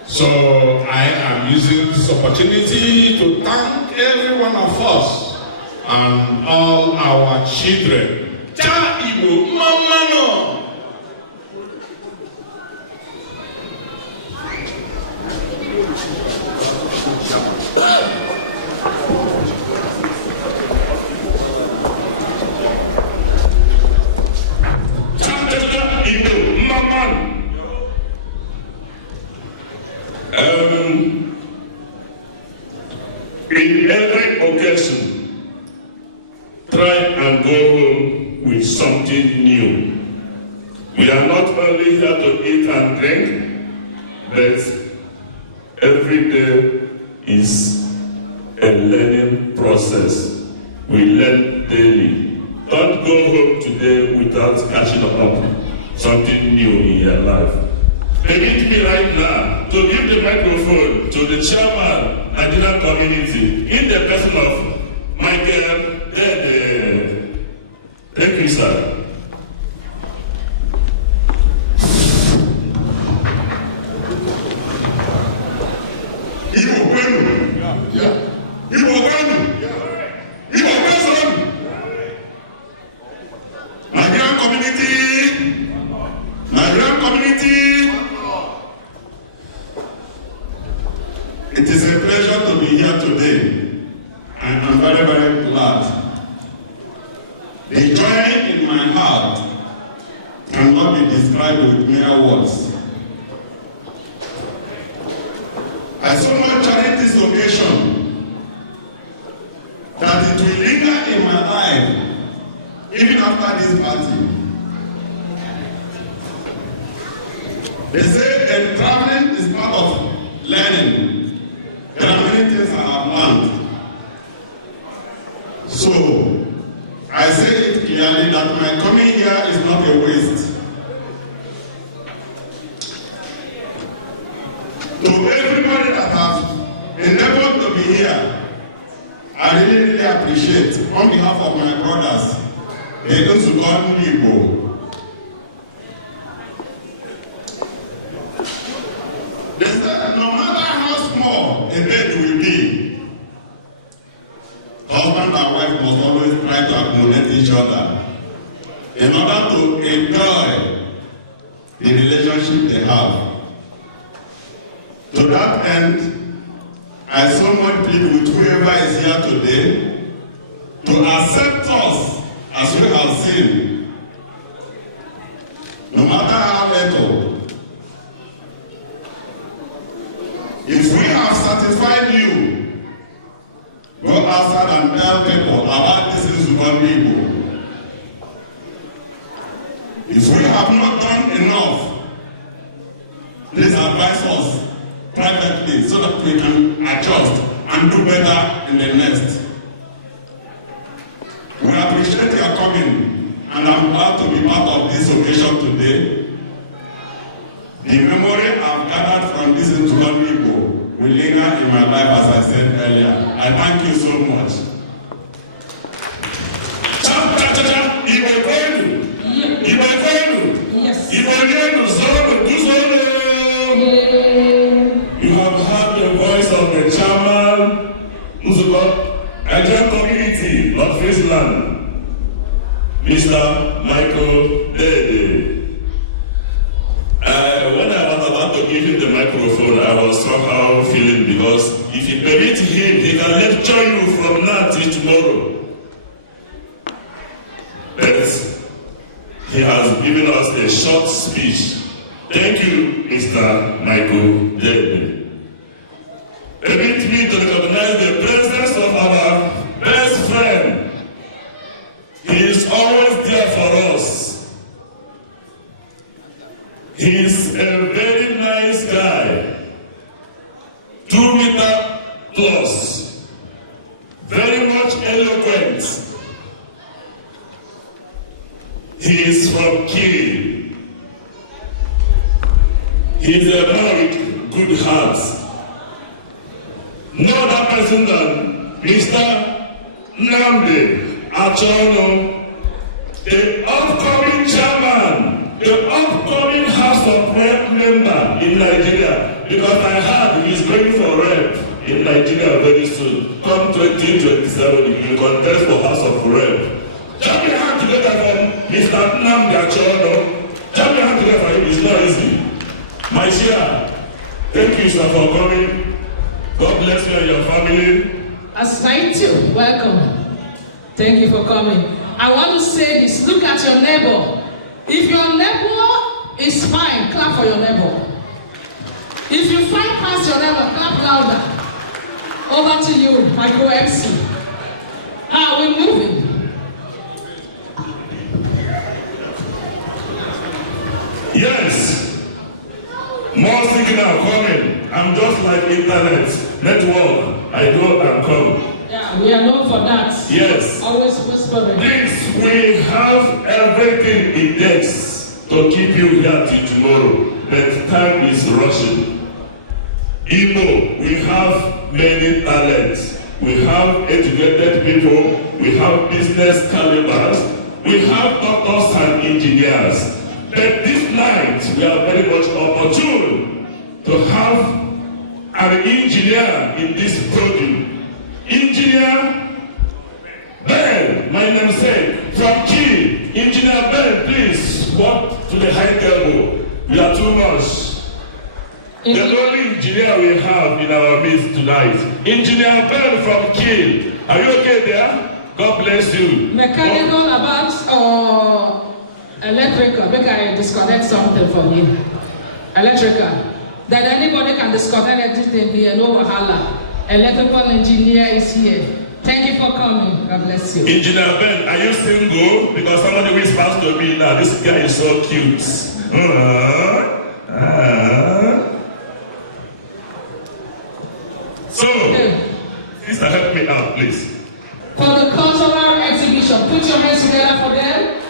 So I am using this opportunity to thank every one of us and all our children. Cha Igbo Mamano. In every occasion, try and go home with something new. We are not only here to eat and drink, but every day is a learning process. We learn daily. Don't go home today without catching up something new in your life. Permit me right now to give the microphone to the chairman and the community in the person of Michael Dede. Thank you, sir. It is a pleasure to be here today. I am very, very glad. The joy in my heart cannot be described with mere words. I so much cherish this occasion that it will linger in my life even after this party. They say that traveling is part of learning. There are many things I have learned. So, I say it clearly that my coming here is not a waste. To everybody that has endeavored to be here, I really, really appreciate, on behalf of my brothers, the nzuko igbo. They said no matter how small a bed will be, husband and wife must always try to accommodate each other in order to enjoy the relationship they have. To that end, I so much plead with whoever is here today to accept us as we have seen, no matter how little, If we have satisfied you, go outside and tell people about this nzuko Igbo. If we have not done enough, please advise us privately so that we can adjust and do better in the next. We appreciate your coming, and I'm glad to be part of this occasion today. The memory I've gathered from this nzuko Igbo will linger in my life, as I said earlier. I thank you so much. Yes. You have heard the voice of the chairman, nzuko Nigerian community, nordfriesland, Mr. Michael Dede. When I was about to give him the microphone, I was somehow feeling, because if you permit him, he can lecture you from now till tomorrow. But he has given us a short speech. Thank you, Mr. Michael Dede. Permit me to recognize the presence of our best friend. He is always there for us. He is a very nice guy, 2 meter plus, very much eloquent. He is from Kiri. He is a man with good heart. No other person than Mr. Nnamdi Achono, the upcoming chairman, the upcoming House of Rep member in Nigeria, because I heard he is going for rep in Nigeria very soon. Come 2027, he will contest for House of Rep. Jump your hand together for Mr. Nnamdi Achono. Jump your hand together for him, it's not easy. My dear, thank you, sir, for coming. God bless you and your family. As thank you. Welcome. Thank you for coming. I want to say this. Look at your neighbor. If your neighbor is fine, clap for your neighbor. If you find past your neighbor, clap louder. Over to you, my co-MC. We're moving. Yes. More signal coming. I'm just like internet, network. I go and come. Yeah, we are known for that. Yes. Always whispering. This, we have everything it takes to keep you here till tomorrow. But time is rushing. Igbo, we have many talents. We have educated people. We have business calibers. We have doctors and engineers. But this night, we are very much opportune to have an engineer in this podium. Engineer Ben, my namesake, from Key. Engineer Ben, please walk to the high table. We are too much. The only engineer we have in our midst tonight. Engineer Ben from Key. Are you okay there? God bless you. Mechanical about electrical. Make I disconnect something from you. Electrical. That anybody can disconnect everything here, no wahala. Electrical engineer is here. Thank you for coming. God bless you. Engineer Ben, are you single? Because somebody whispers to me now, this guy is so cute. So, sister, help me out, please. For the cultural exhibition, put your hands together for them.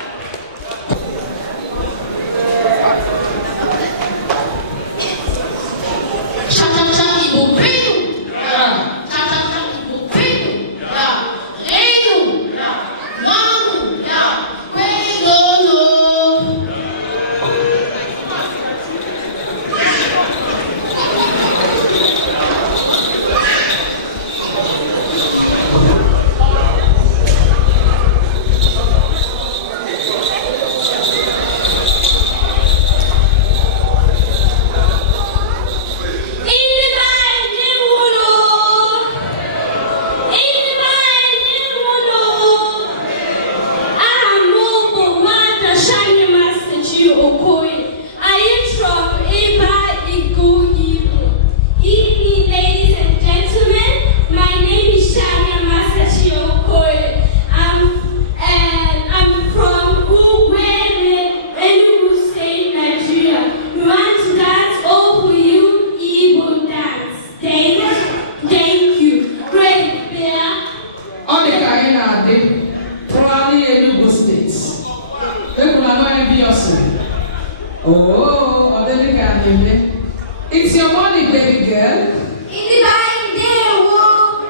It's your money, baby girl. Hindi ba hindi, wo?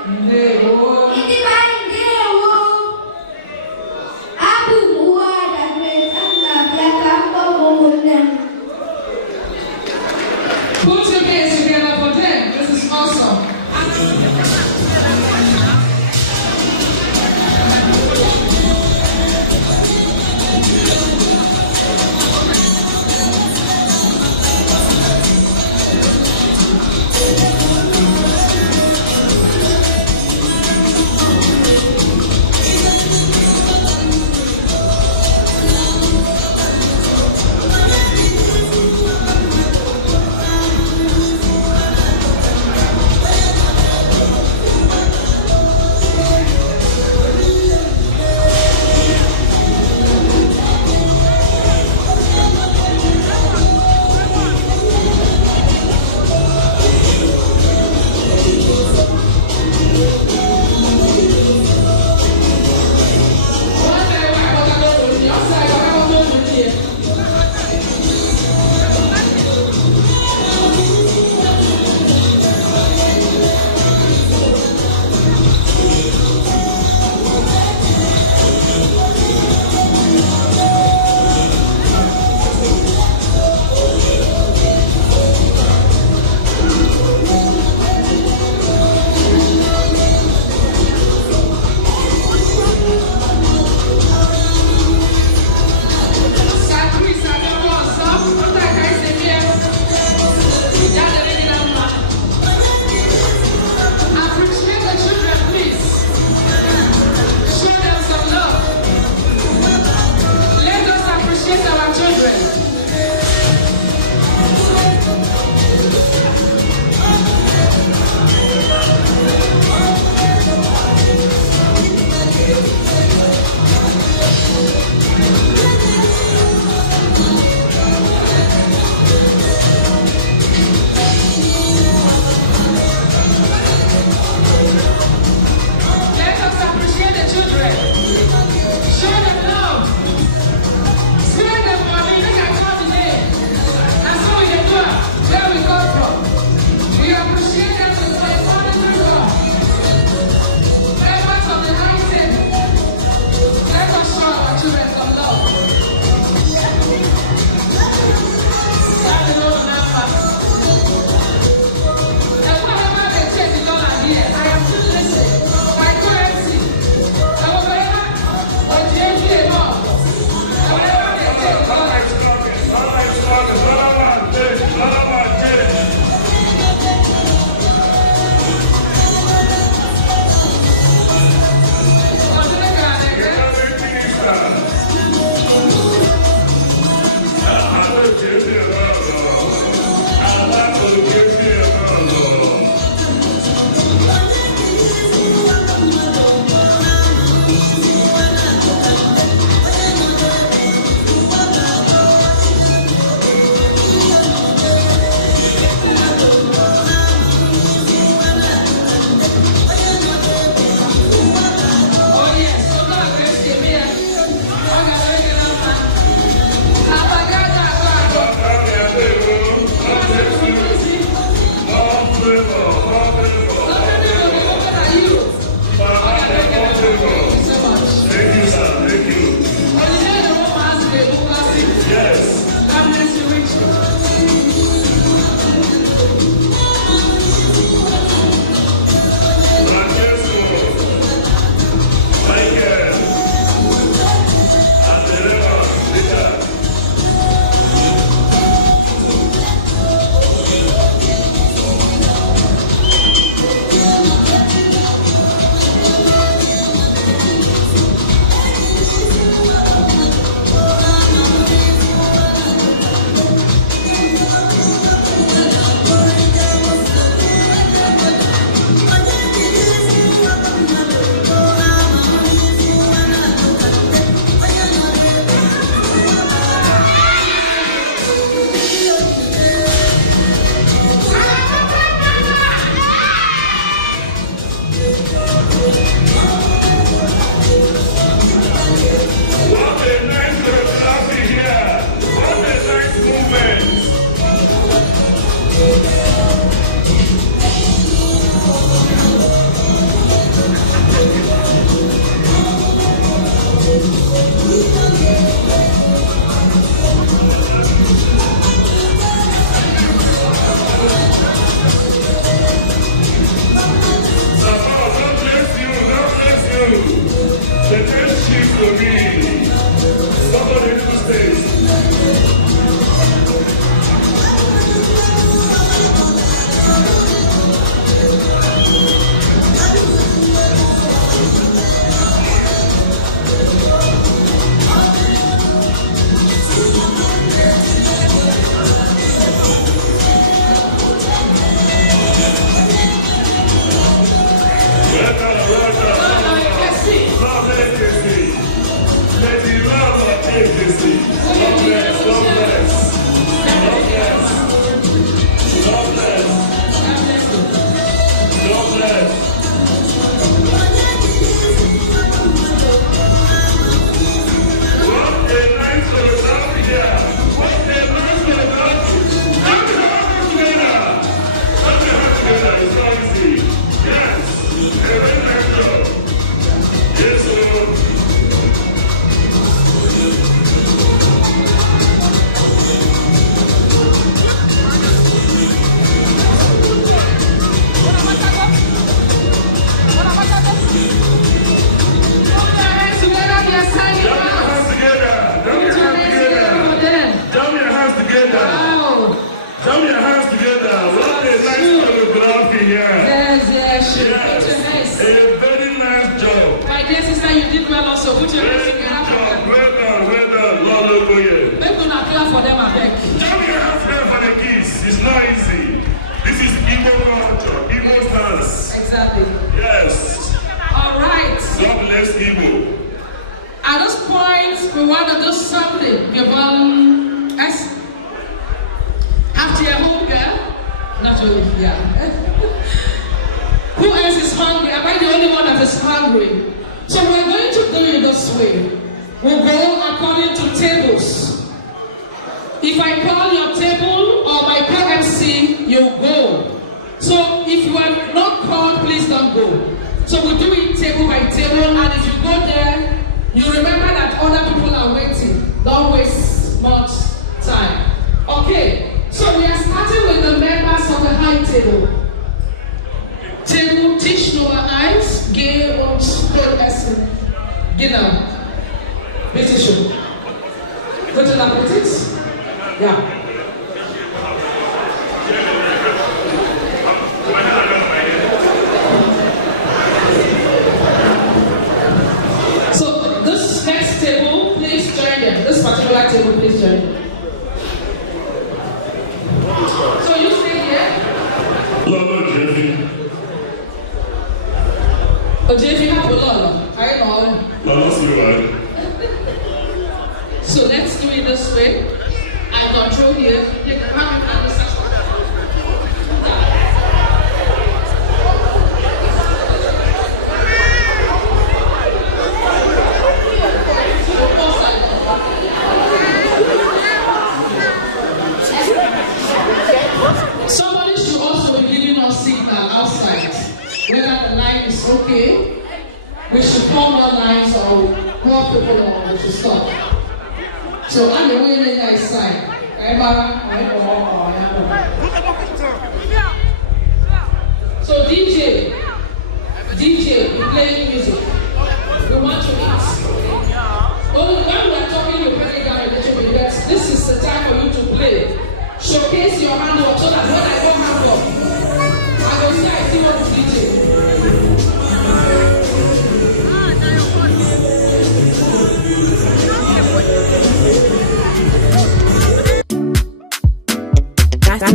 Hindi, wo. Hindi ba hindi, wo? Abu buwa dan mesanga belakang bangunan. Put your hands together for them. This is awesome.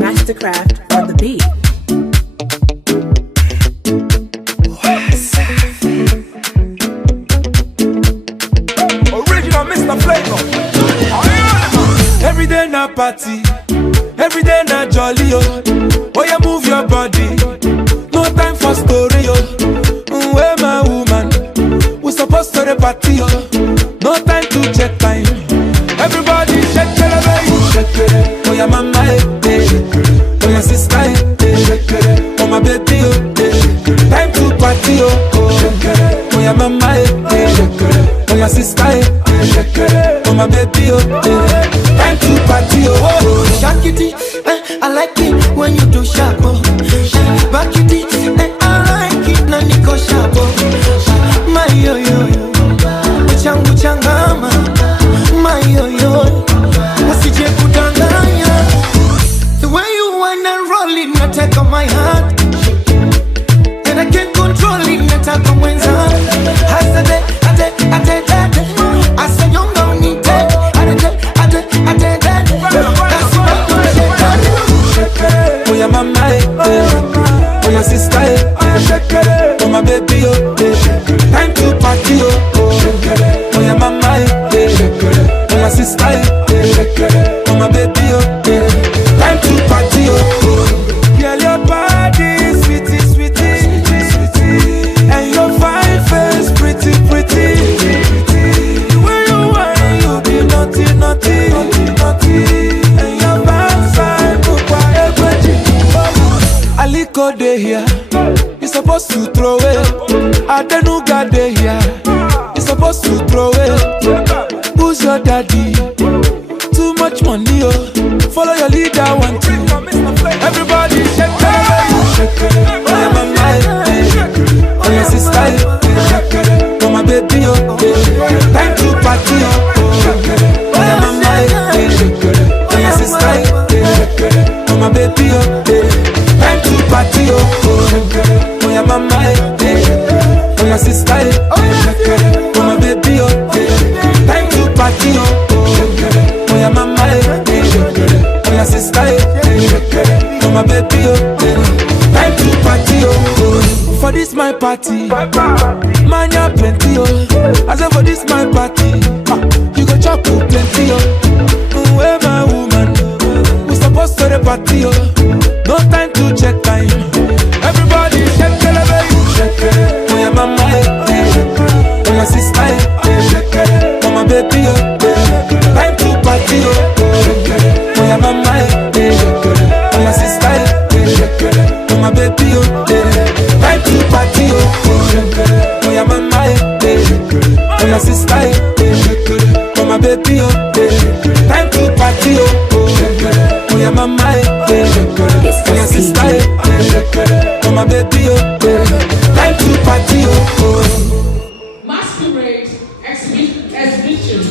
Mastercraft on the beat. Original Mr. Flavor. Every day na party, every day na jolly, oh. Oh, you move your body, no time for story, oh. Where my woman, we supposed to the party, oh. No time to check time. Everybody shake it, baby. Shake it. Oh, your mama, oh, your sister, your mama, oh your sister, oh my baby, time to party, oh. Shakity, I like it when you do sharp, back it, I like it na niko sharp, my yo yo, changu changama, my yo yo, usije kudanganya. The way you wanna roll it, na take on my heart, and I can't control it, na take on mwenza. Hasade, ate, asanyonga unite, ate. Oh your mama, oh your sister, oh my baby, time to party, oh your mama, oh your sister, oh my baby, time to party, girl your body sweetie, and your fine face pretty. The way you whine, you be naughty, and your backside Aliko dey here, you supposed to throw it. Adenuga dey here, you supposed to throw it. Who's your daddy? Too much money, oh. Follow your leader, one, two. Everybody shake it. Oh your mama, oh your sister, oh my baby, oh. Time to party, oh. Oh your mama, oh your sister, oh my baby, oh. Time to party, oh your mama, oh your sister, oh my baby, oh. Time to party, oh your mama, oh your sister, oh my baby, oh. Time to party, oh. For this my party, man ya plenty, oh. I say for this my party, you go chop plenty, oh. Where my woman, we supposed to the party, oh. No time to check time. Everybody shake it, baby. Oh your mama, oh your sister, oh my baby, oh. Time to party, oh your mama, oh your sister, oh my baby, oh. Time to party, oh your mama, oh your sister, oh my baby, oh. Time to party, oh your mama, oh your sister, oh my baby, oh. Time to party, oh. Masquerade exhibition.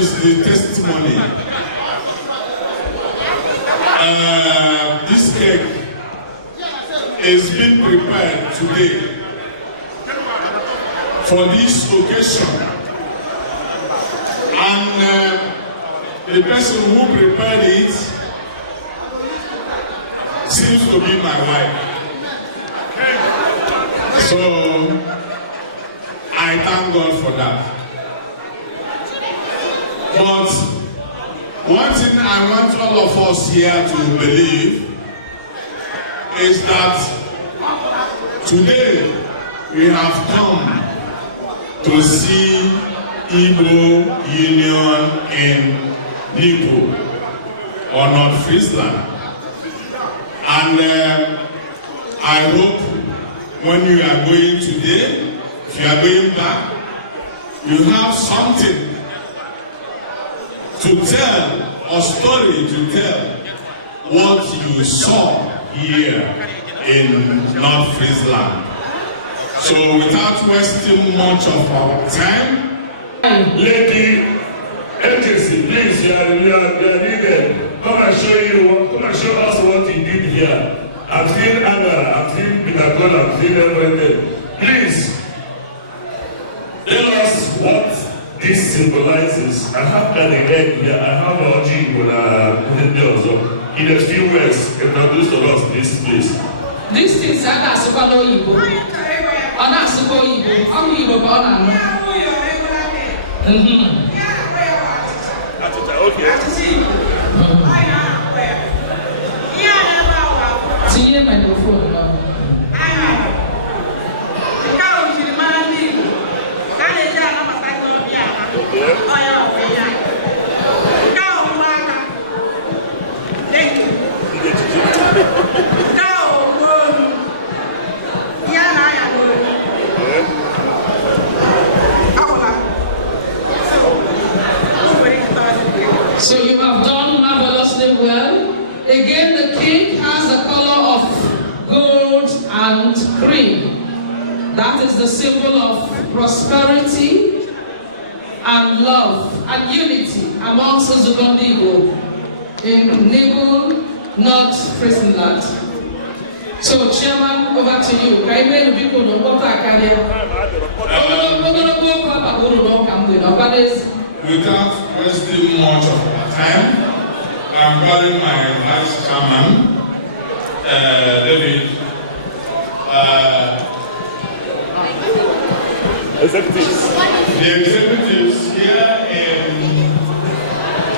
is the testimony. This cake is being prepared today for this occasion. And the person who prepared it seems to be my wife. So I thank God for that. But one thing I want all of us here to believe is that today we have come to see Igbo Union in Nipo or Nordfriesland. And I hope when you are going today, if you are going back, you have something to tell, a story to tell, what you saw here in Nordfriesland. So without wasting much of our time, Lady agency, please, you are needed. Come and show us what you did here. I've seen Anna, I've seen Bitacol, I've seen everything. Please, tell us what this symbolizes. I have that again here. I have Oji also. In a few words, introduce to us this place. This is Anasukalo Igbo. Anasuko Igbo. How Igbo Bona? Okay. See you microphone now. So you have done marvelously well. Again, the cake has the color of gold and cream. That is the symbol of prosperity and love and unity amongst Nzuko Igbo in Nipo, Nordfriesland. So, Chairman, over to you. Without wasting much of our time, I'm calling my vice chairman, David. Executives. The executives here in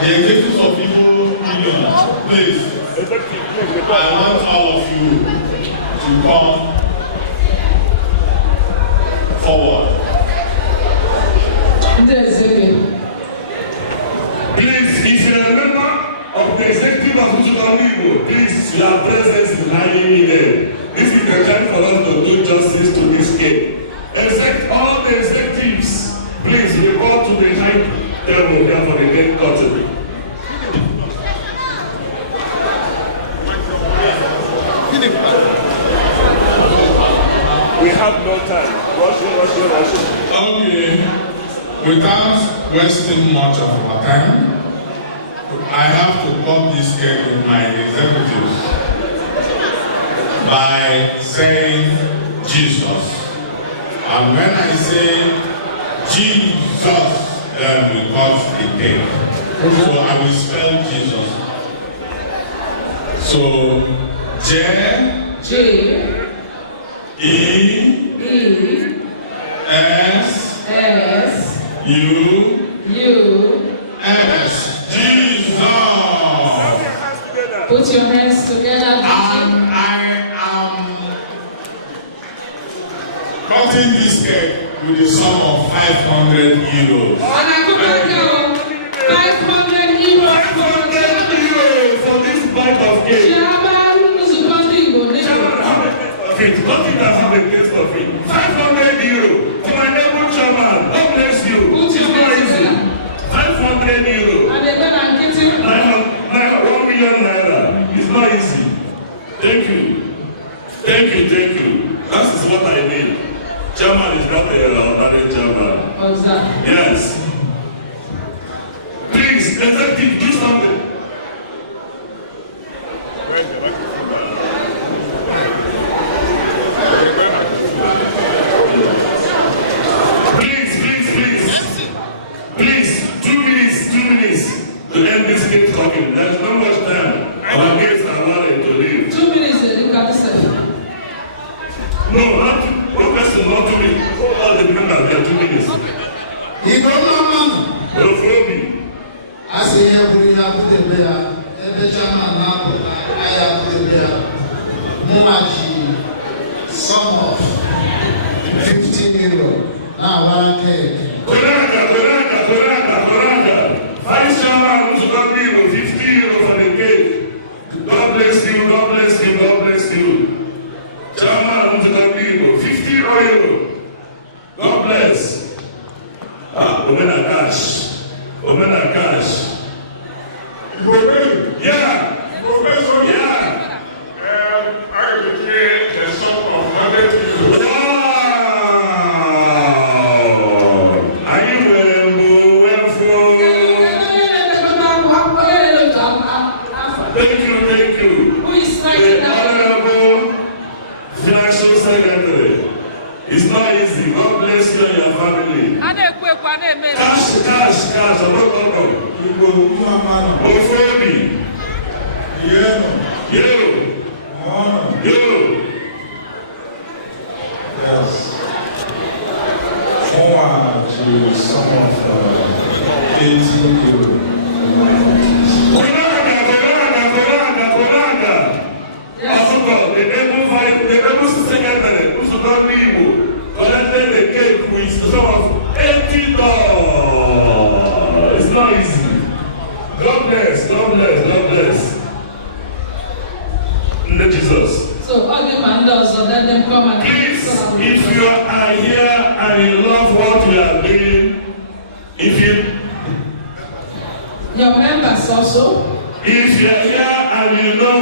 the executives of Igbo Union, please. I want all of you to come forward. Please, if you're a member of the executive of Nzuko Igbo, please, your presence is highly needed. This is the time for us to do justice to this cake. Except all the executives, please report to the high table here for the cake cutting. We have no time. Rushing. Okay. Without wasting much of our time, I have to cut this cake with my executives by saying Jesus. And when I say Jesus, then we cut the cake. So I will spell Jesus. So J E S U-S. Jesus. Put your hands together. And I am cutting this cake with the sum of 500 euros. And I could not go 500 euros for this bite of cake. Nothing that have a place for free. 500 euro to my neighbor chairman. God bless you. It's not easy. 500 euro. And then I'm getting 1 million naira. It's not easy. Thank you. That is what I need. Chairman is not a ordinary chairman. What's that? Yes. No, not one person, not 2 minutes. All the members, they are 2 minutes. Igbo mama. Ofobi. Asi ya buri ya bude beya. Ebe chama na aya bude beya. Mumaji sum of 15 euro. Now one cake. Koraga. Vice chairman who's got me 50 euro for the cake. God bless you. Chairman who's got me 50 euro. God bless. Omena cash. Yeah. Professor. Yeah. I declare the sum of 100 euro. Wow. Are you Thank you. Who is The Honorable Financial Secretary. It's not easy. God bless you and your family. Cash. Ofobi. Yeah. You. Yes. Forward to some of 18 euro. Koraga. The able secretary who's not Igbo collected the cake with sum of $80. It's not easy. God bless. Jesus. So all the mandals, so let them come and please, if you are here and you love what we are doing, your members also. If you are here and you know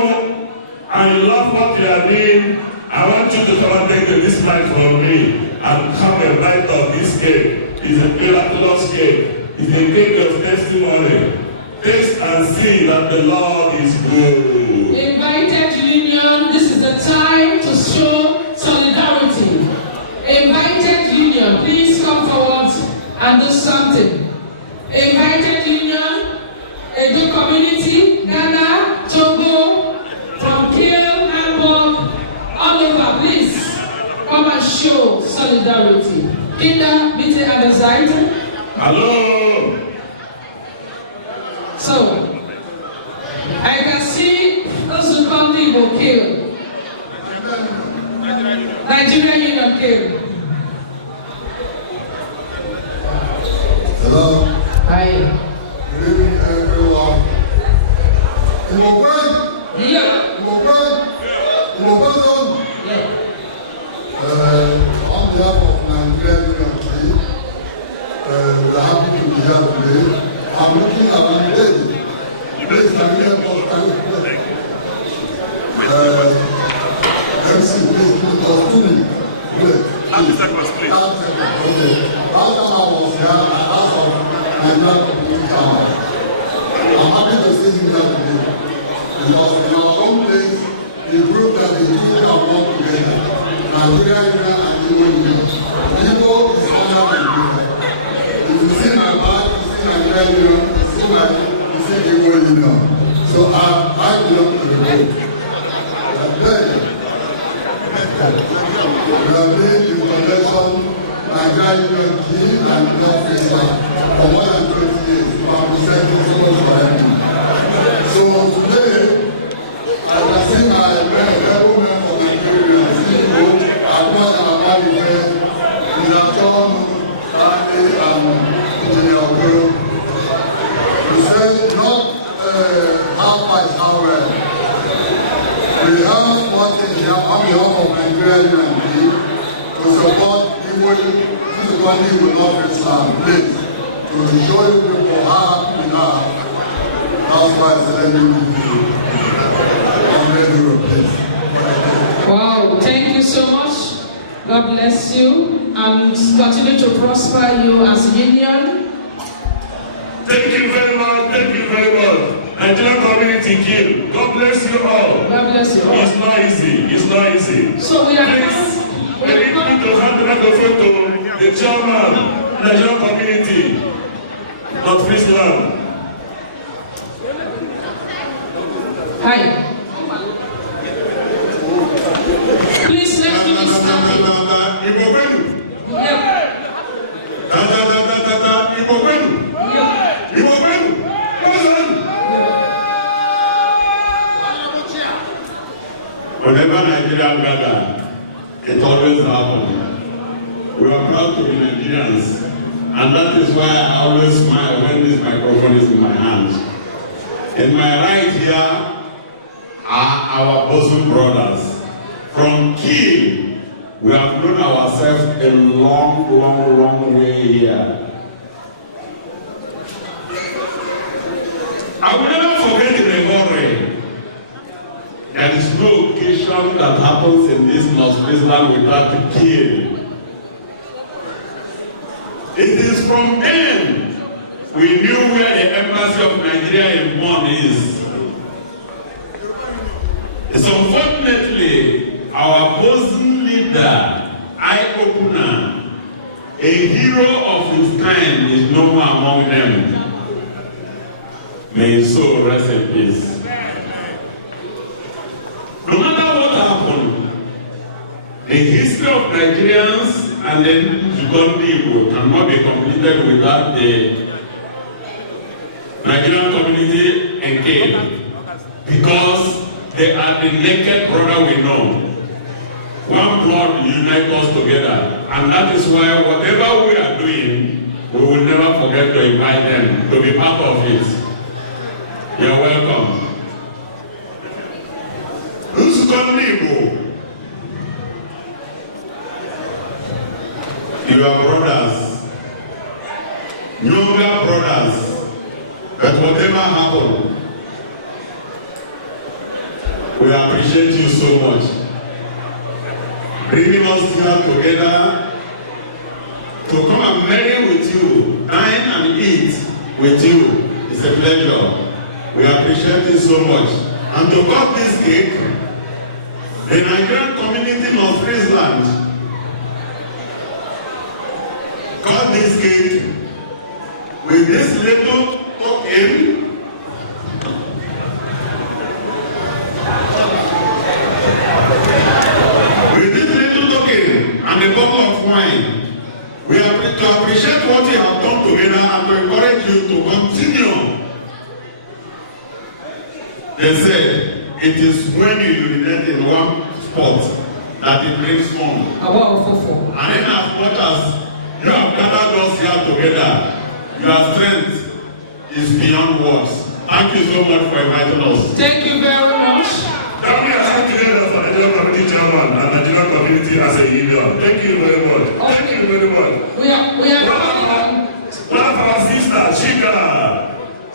and you love what you are doing, I want you to come and take this mic from me and come and bite of this cake. It's a miraculous cake. It's a cake of testimony. Taste and see that the Lord is good. Invited union, this is the time to show solidarity. Invited union, please come forward and do something. Invited union, a good community, Ghana, Togo, from Kiel, Hamburg, all over, please come and show solidarity. Kinder, bitte an der Seite. Hello. So, I can see those who come to Igbo Kiel. Nigerian Union Kiel. Hello. Hi. Good evening, everyone. Yeah. On behalf of Nigerian Union Kiel, we're happy to be here today. I'm looking around daily. Please, can you help us? MC, please, give us 2 minutes. Wait. 30 seconds, please. 30 seconds, okay. Last time I was here, I asked for Nigerian community council. I'm happy to see you here today. Because in our own place, the group that the two can work together. Nigeria Union and Igbo Union. Igbo is under Nigeria. If you see my back, you see Nigeria Union, you see Igbo Union. So I belong to the group. Then, we have been in connection Nigeria Union Kiel and nordfriesland for more than 20 years. We have presented so much for them. So today, I can see my fellow men from Nigeria, CEO, Adwan Abadife, Mr. John, Kanye, and Engineer Okoro. We say not how far is how well. We have one thing here on behalf of Nigeria Union Kiel to support Igbo will not Islam, please, to show you people how happy we are. That's why I said wow, thank you so much. God bless you and continue to prosper you as a union. Thank you very much. Nigerian community Kiel. God bless you all. God bless you all. It's not easy. So we are please, we need to hand the microphone to the chairman, Nigerian community, nordfriesland. Hi. Please let's give a stand Nigerian gather, it always happens. We are proud to be Nigerians, and that is why I always smile when this microphone is in my hands. In my right here are our bosom brothers. From Kiel, we have known ourselves a long way here. I will never forget in a hurry. There is no occasion that happens in this nordfriesland without Kiel. It is from them we knew where the embassy of Nigeria in Bonn is. It's unfortunately our bosom leader, eye-opener, a hero of his kind, is no more among them. May his soul rest in peace. No matter what happened, the history of Nigerians and then Igbo cannot be completed without the Nigerian community engaged, because they are the naked brother we know. One blood unites us together, and that is why whatever we are doing, we will never forget to invite them to be part of it. You are welcome. Nzuko Igbo, you are brothers, younger brothers, but whatever happened, we appreciate you so much. Bringing us here together to come and marry with you, dine and eat with you is a pleasure. We appreciate it so much. And to cut this cake, the Nigerian community in nordfriesland cut this cake with this little token. With this little token and a bottle of wine, we have to appreciate what you have done together and to encourage you to continue. They said, it is when you unite in one spot that it brings fun. And in as much as you have gathered us here together, your strength is beyond words. Thank you so much for inviting us. Thank you very much. Can we accept together for the Nigerian community chairman and Nigerian community as a union? Thank you very much. Thank you very much. We are one of our sisters,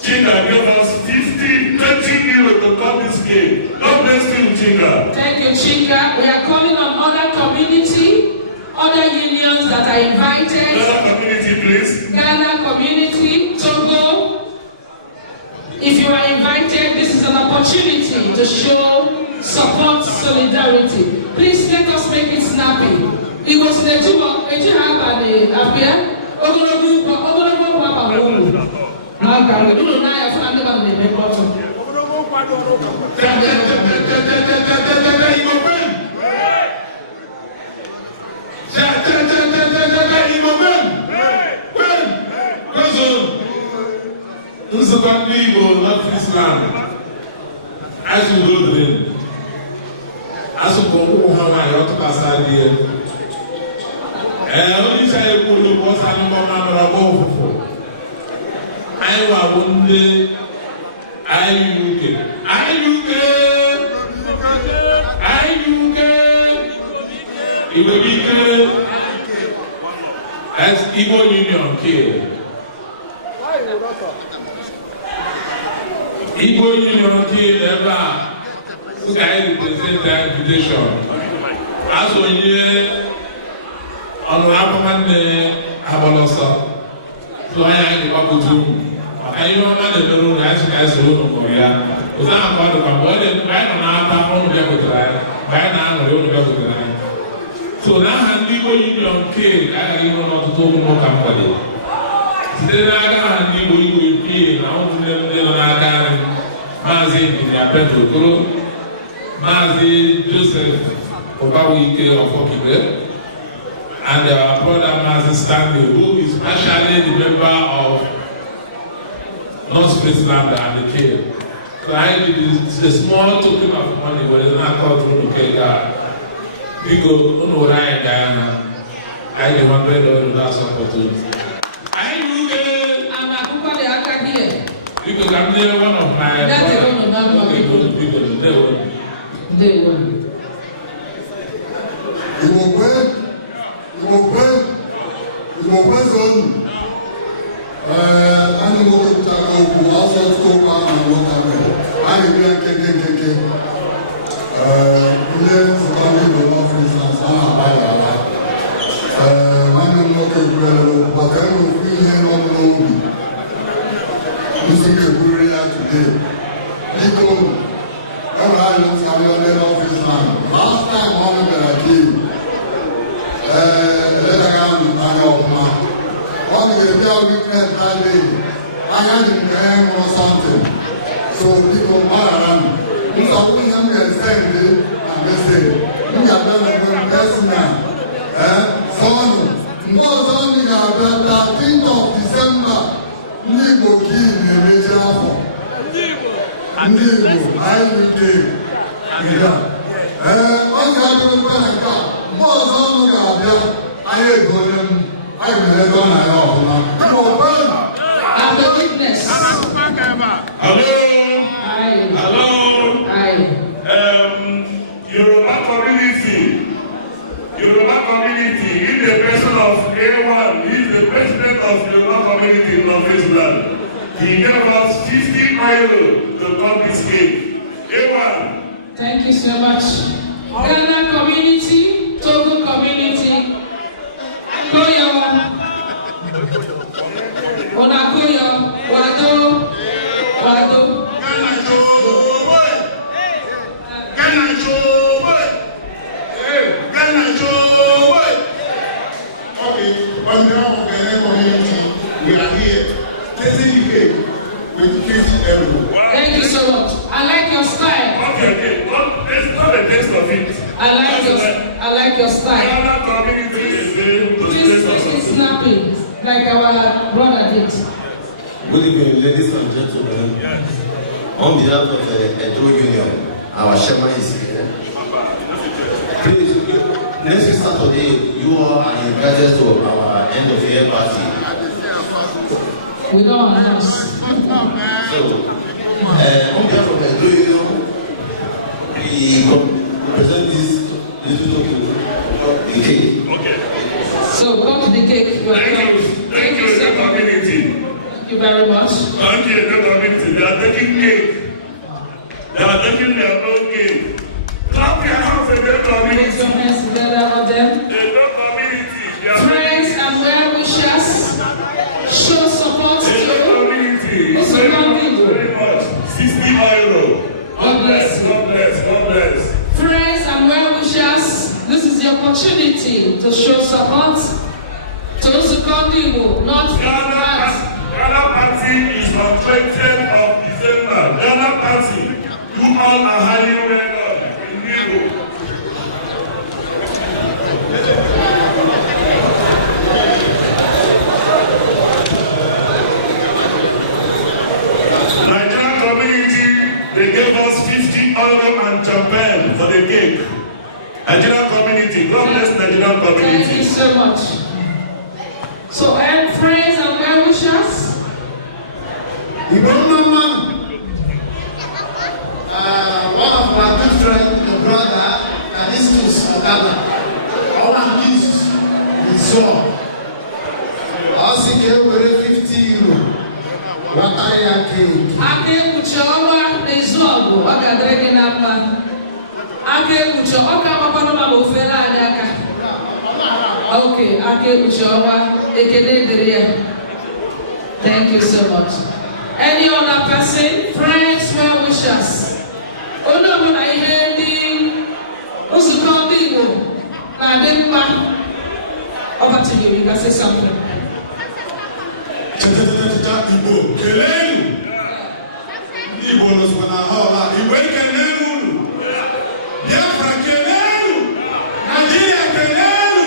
Chika gave us 20 euros to cut this cake. God bless you, Chika. Thank you, Chika. We are calling on other community, other unions that are invited. Ghana community, please. Ghana community, Togo. If you are invited, this is an opportunity to show support, solidarity. Please let us make it snappy. It was the Juba, a Nzuko Igbo, nordfriesland. As you go there, as you go home, I ought to pass out here. Only say you could look what's happening on my mobile. I want one day. IUK. That's Igbo Union here. Igbo Union here never who can represent the invitation. As on here on Rapaman Abolosa. So I am the Bakutu. I know that the room has a room for you. Without a part of my body, I don't know how to go to that. By now, I don't go to that. So now, I'm Igbo Union King. I don't know to talk more company. Today, I got Igbo King. I want to let them know Mazi in their Petro, Mazi Joseph Obawike of Okibe, and our brother Mazi Stanley, who is actually the member of nordfriesland and the care. So I did a small token of money, but it's not called through the care. Because no right Diana, I didn't want to last opportunity. I knew I'm a couple of actors here. Because I'm there one of my people. They won. Last time I came, one of the weakness that day, I had in the hand or something. So people around. So we have to send it and they say, we are done with one person now. So, more only about 13th of December, Nibo key in the major harbor. Nibo, I will do. On the other hand, more only about I will let on my own. I'm the witness. Hello. Hi. Hello. Hi. Yoruba community, he's the person of A1, he's the president of Yoruba community in nordfriesland. He gave us 50 euros to confiscate. A1. Thank you so much. Ghana community, Togo community, Koyawa, Onakoya, Wado. Okay, on behalf of the Ghana community, we are here tasting the cake with 50 euros. Thank you so much. I like your style. Okay. It's not a taste of it. I like your style. Ghana community is This is snapping, like our brother did. Good evening, ladies and gentlemen. Yes. On behalf of the Edo Union, our chairman is here. Please, next week Saturday, you are invited to our end of year party. We don't announce. So, on behalf of the Edo Union, we present this little the cake. Okay. So come to the cake. Thank you, the community. Thank you very much. Thank you, the community. They are taking cake. They are taking their own cake. Clap your hands for the community. Put your hands together for them. The community. Friends and well-wishers, show support to the community. very much. 60 euros. God bless. Friends and well-wishers, this is the opportunity to show support to Nzuko, not Ghana party is on 20th of December. Ghana party. You all are highly welcome in Europe. Nigerian community, they gave us 50 euro and champagne for the cake. Nigerian community, God bless Nigerian community. Thank you so much. So, friends and well-wishers, one of my good friends, the brother, and this is Ghana. All of this is so. I think you were 50 euro. What are you doing? I came to Chawa, the Zogo, I got drinking up. I came to Chawa, okay, I came to Chawa, thank you so much. Any other person, friends, well wishers. When I hear the Nzuko people, I didn't want over to you, you can say something. Igbo, kelenu. Igbo knows when I hold Igbo kelenu. Biafra kelenu. Nigeria kelenu.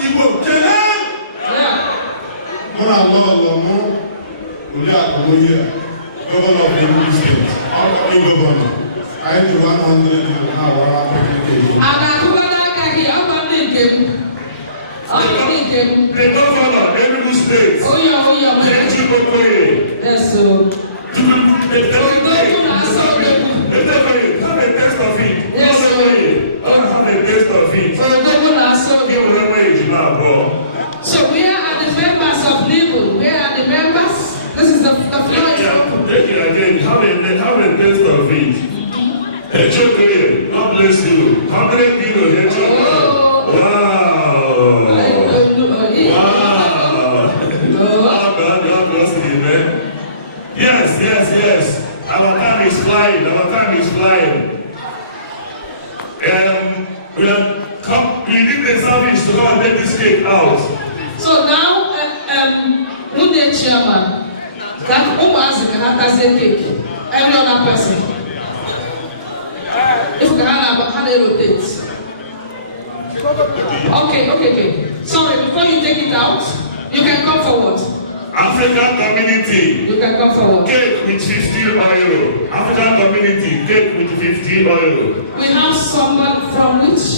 Igbo kelenu. Mona Lomo, Ulia Komoya, Governor of the State, all the governor. I am the 100 and came. The governor, Enugu State. Oh yeah. Yes, so. Have a taste of it. Yes, sir. Have a taste of it. So where are the members of Legal? Where are the members? This is the floor. Yeah, take it again. Have a taste of it. God bless you. 100 kilos. Wow. God bless you, man. Yes. Our time is flying. We need the service to go and take this cake out. So now, who the chairman? That has a cake. Every other person. If you can how they rotate. Okay. Sorry, before you take it out, you can come forward. African community. You can come forward. Cake with 50 euro. African community. Cake with 50 euro. We have someone from which?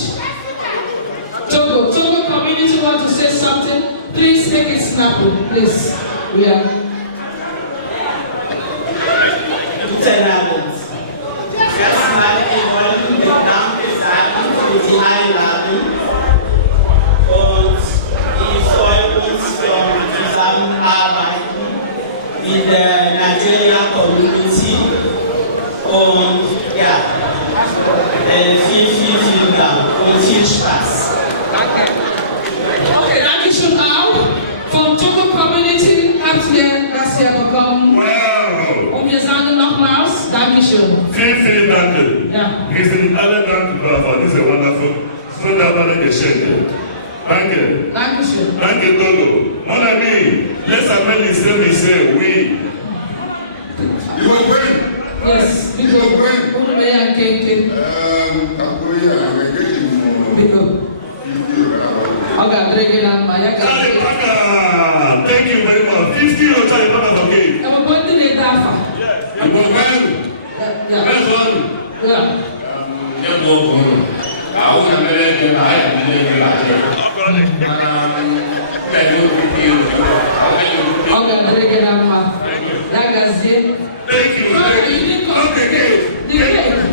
Togo community want to say something? Please take it snappy, please. Yeah. Erstmal wollen wir Danke sagen für die Einladung und wir freuen uns für die Zusammenarbeit mit der Nigerian Community und ja, vielen Dank und viel Spaß. Danke. Okay, danke schön auch. Vom Togo Community habt ihr das hier bekommen. Wow. Und wir sagen nochmals Dankeschön. Vielen Dank. Ja. Wir sind alle dankbar für diese wunderbare Geschenke. Danke. Dankeschön. Danke, Togo. Mon ami, laisse Amel say oui. You are going? Yes. You are going? Who may I take it? Thank you very much. 50 euro charge for okay. I'm going to the Dafa. You go well. Yeah. Thank you.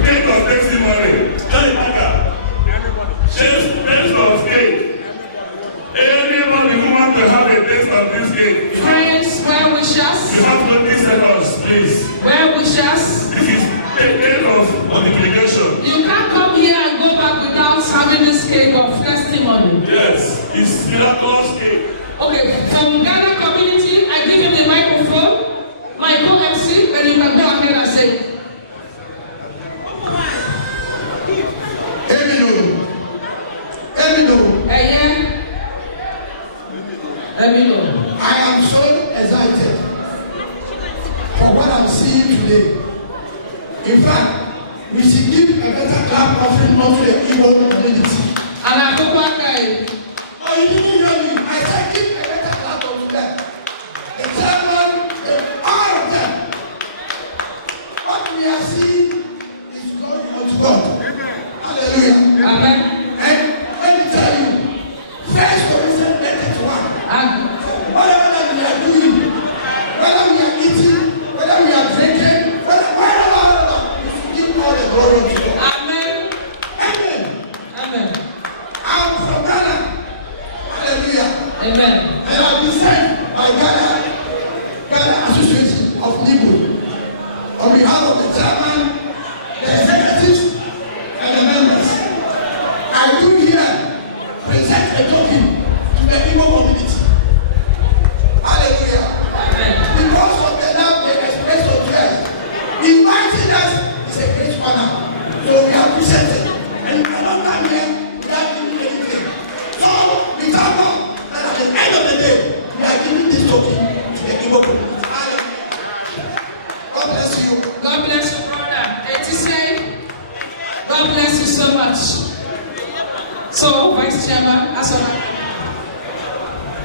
Cake of testimony. Taste of cake. Anybody who wants to have a taste of this cake. Friends, well wishers. You have 20 seconds, please. Well wishers. This is a cake of multiplication. You can't come here and go back without having this cake of testimony. Yes, it's miraculous cake. Okay, from Ghana community, I give you the microphone, my co-MC, and you can go ahead and say. I am so excited for what I'm seeing today. In fact, we should give a better clap offering unto the Igbo community. And I go back there. Oh, you didn't hear me. I said give a better clap unto them. The chairman, all of them. What we are seeing is glory unto God. Hallelujah. Amen. And let me tell you, first Corinthians 1. Whatever that we are doing, whether we are eating, whether we are drinking, whatever, we should give all the glory to God. Amen. I'm from Ghana. Hallelujah. Amen. And I've been sent by Ghana Association of Igbo on behalf of the chairman, the executives, and the members. I do here present a token to the Igbo community. Hallelujah. Amen. Because of the love they express to us, inviting us is a great honor. So we are presented. And we cannot come here without giving anything. So we thank God that at the end of the day, we are giving this token to the Igbo community. Hallelujah. God bless you. God bless you, brother. God bless you so much. So, Vice Chairman, Asana.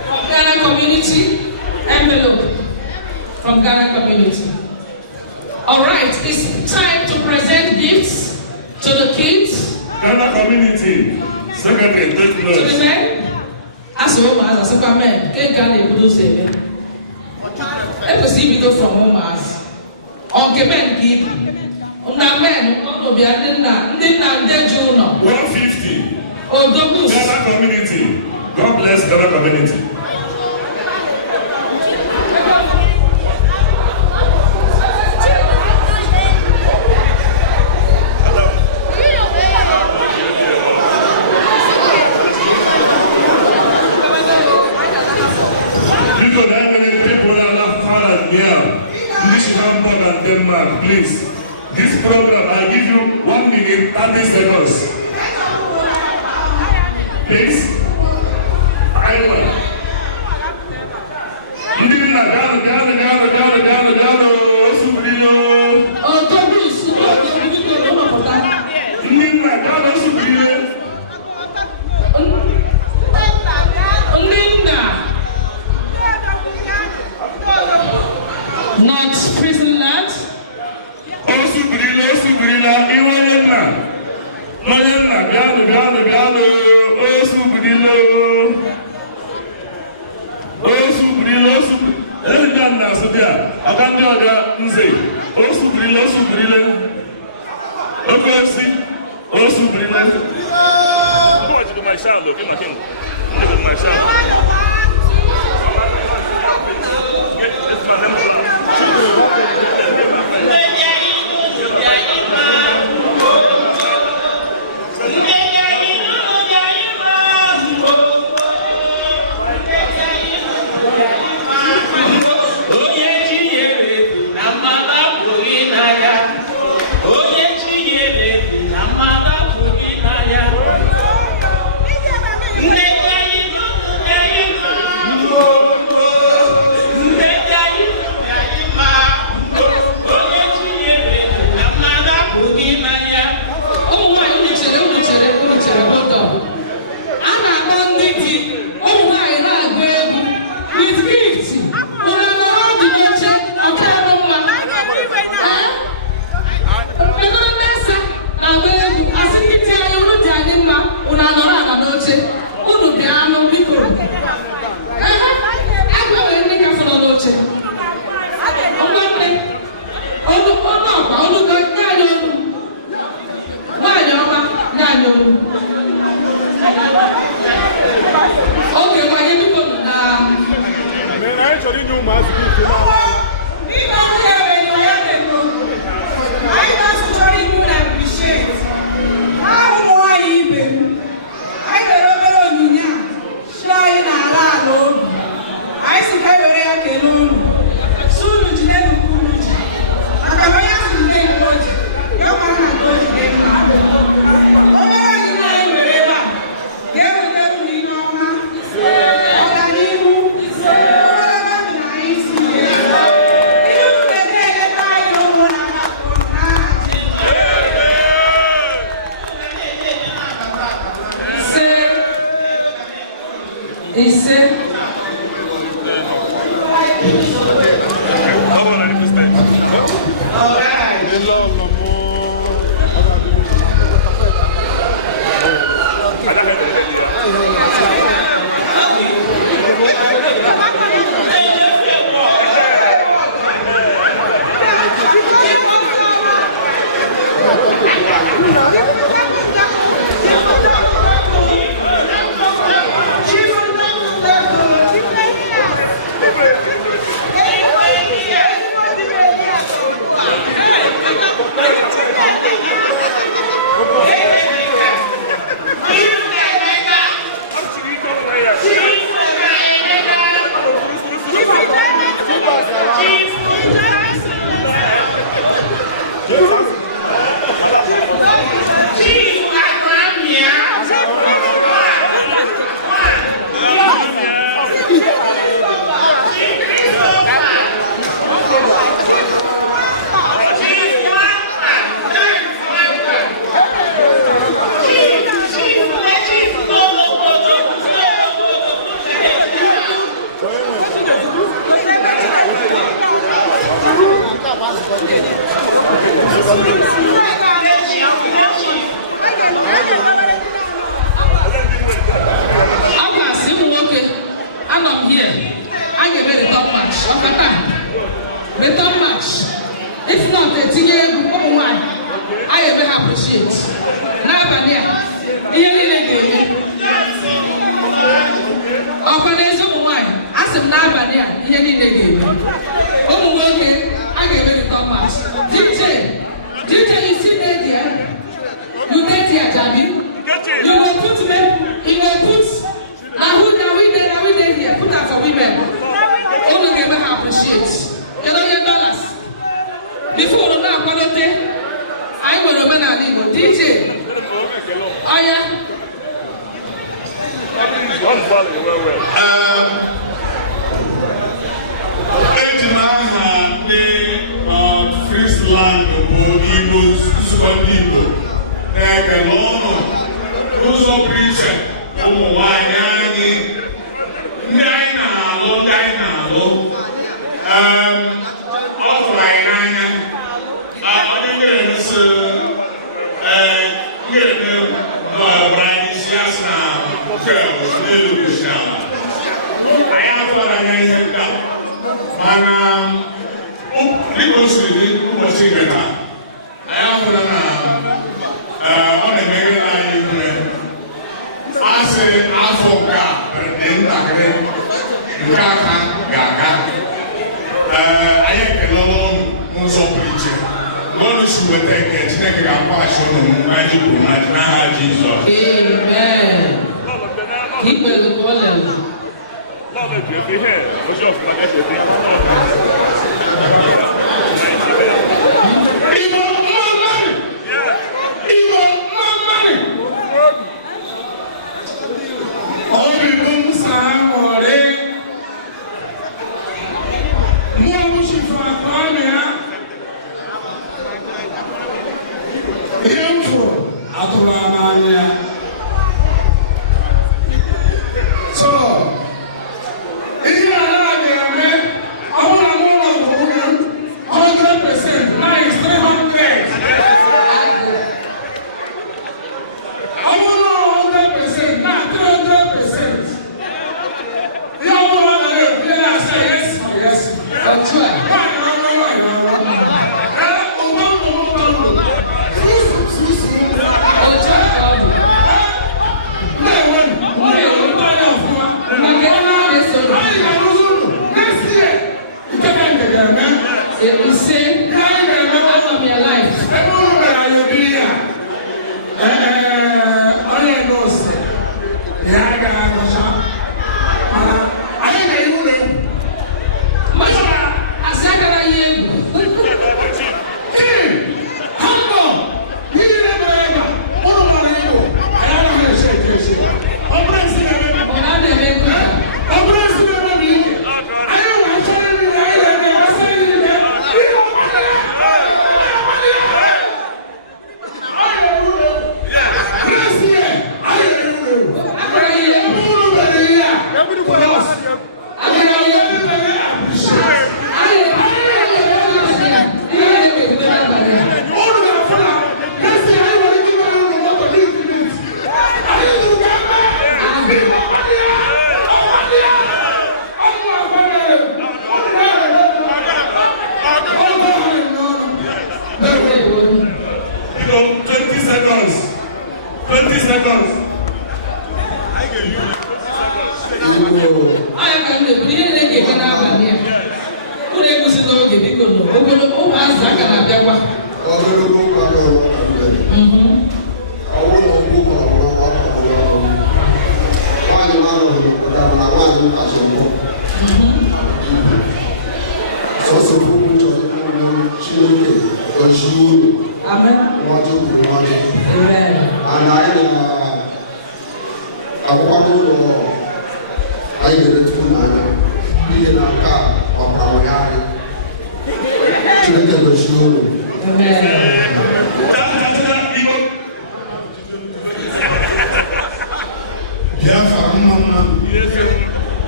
From Ghana community, envelope from Ghana community. All right, it's time to present gifts to the kids. Ghana community, secretary, take To the men. As a woman, as a superman, can't do say. Ekwesị ibido from ụmụazị ọnke men gị ibu na men ọnọbịa ndị nna ndị ji ụlọ 150 Odogus Ghana community. God bless Ghana community. Denmark, please. This program, I give you 1 minute, 30 seconds. Please. Nordfriesland. etinye egwu ụmụ nwanyị anyị ebe ha appreciate n'abalị a ihe niile ga-eme ọkwa n'ezi ụmụ nwanyị a sị m n'abalị a ihe niile ga-eme ụmụ nwoke a ga-eme the top match DJ you see there you get here Jabi you go put na we there here put am for women ụmụ ga-eme ha appreciate you know your dollars before ụlọ na-akwadote anyị nwere omenala Igbo DJ ọya eji m aha ndị nordfriesland bụ Igbo nzukọ ndị Igbo na-ekele ụnụ n'ụzọ pụrụ iche ụmụ nwanyị anyị ndị anyị na-alụ ọ tụrụ anyị n'anya onye na-emesi bara anyị isi asị na n'elu kwụsị ala anyị atụrụ anya ihe ndị a mana dịka o siri dị ụbọchị nke taa anyị ahụla na ọ na-emeghere anyị ihe asị afọ nke a dị ntakịrị nke aka ga-aga anyị ekele ọnụ n'ụzọ pụrụ iche n'ọnụ si weta ike Chineke ga-akwaghachi ụnụ anyị kwuru n'aha Jizọs.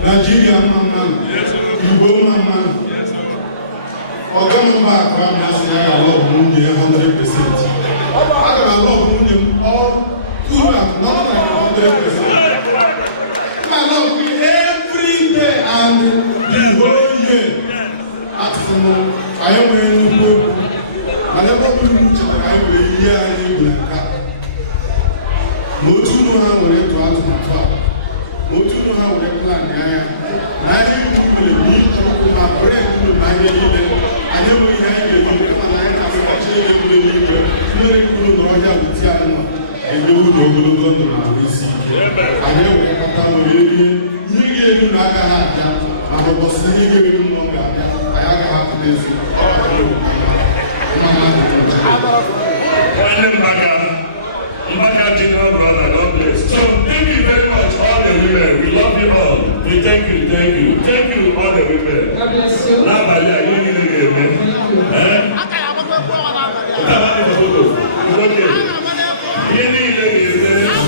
Nigeria Igbo I love Mundi 100%. I love Mundi all through and not like 100%. I love you every day and the whole year. I am a otu unu ha were tụọ atụmatụ a otu unu ha were plan anya na ihe unu mere n'iji ụkwụ ma brek unu na ihe niile anyị enweghị ihe anyị ga-eji kama na anyị na-asụkachi ihe ebule n'igwe mmeri unu na ọhịa witi anyị nọ enye unu ogologo ndụ na ahụ isi ike anyị were kọta were rie ihe ga-eru na agaghị abịa ma ọ bụsị ihe ga-eru na ọ ga-abịa anyị agaghị apụ n'ezi Mbaka General Brother, God bless. So thank you very much, all the women. We love you all. We thank you, all the women. God bless you. Now, Maria, you need to get me. You need to get me.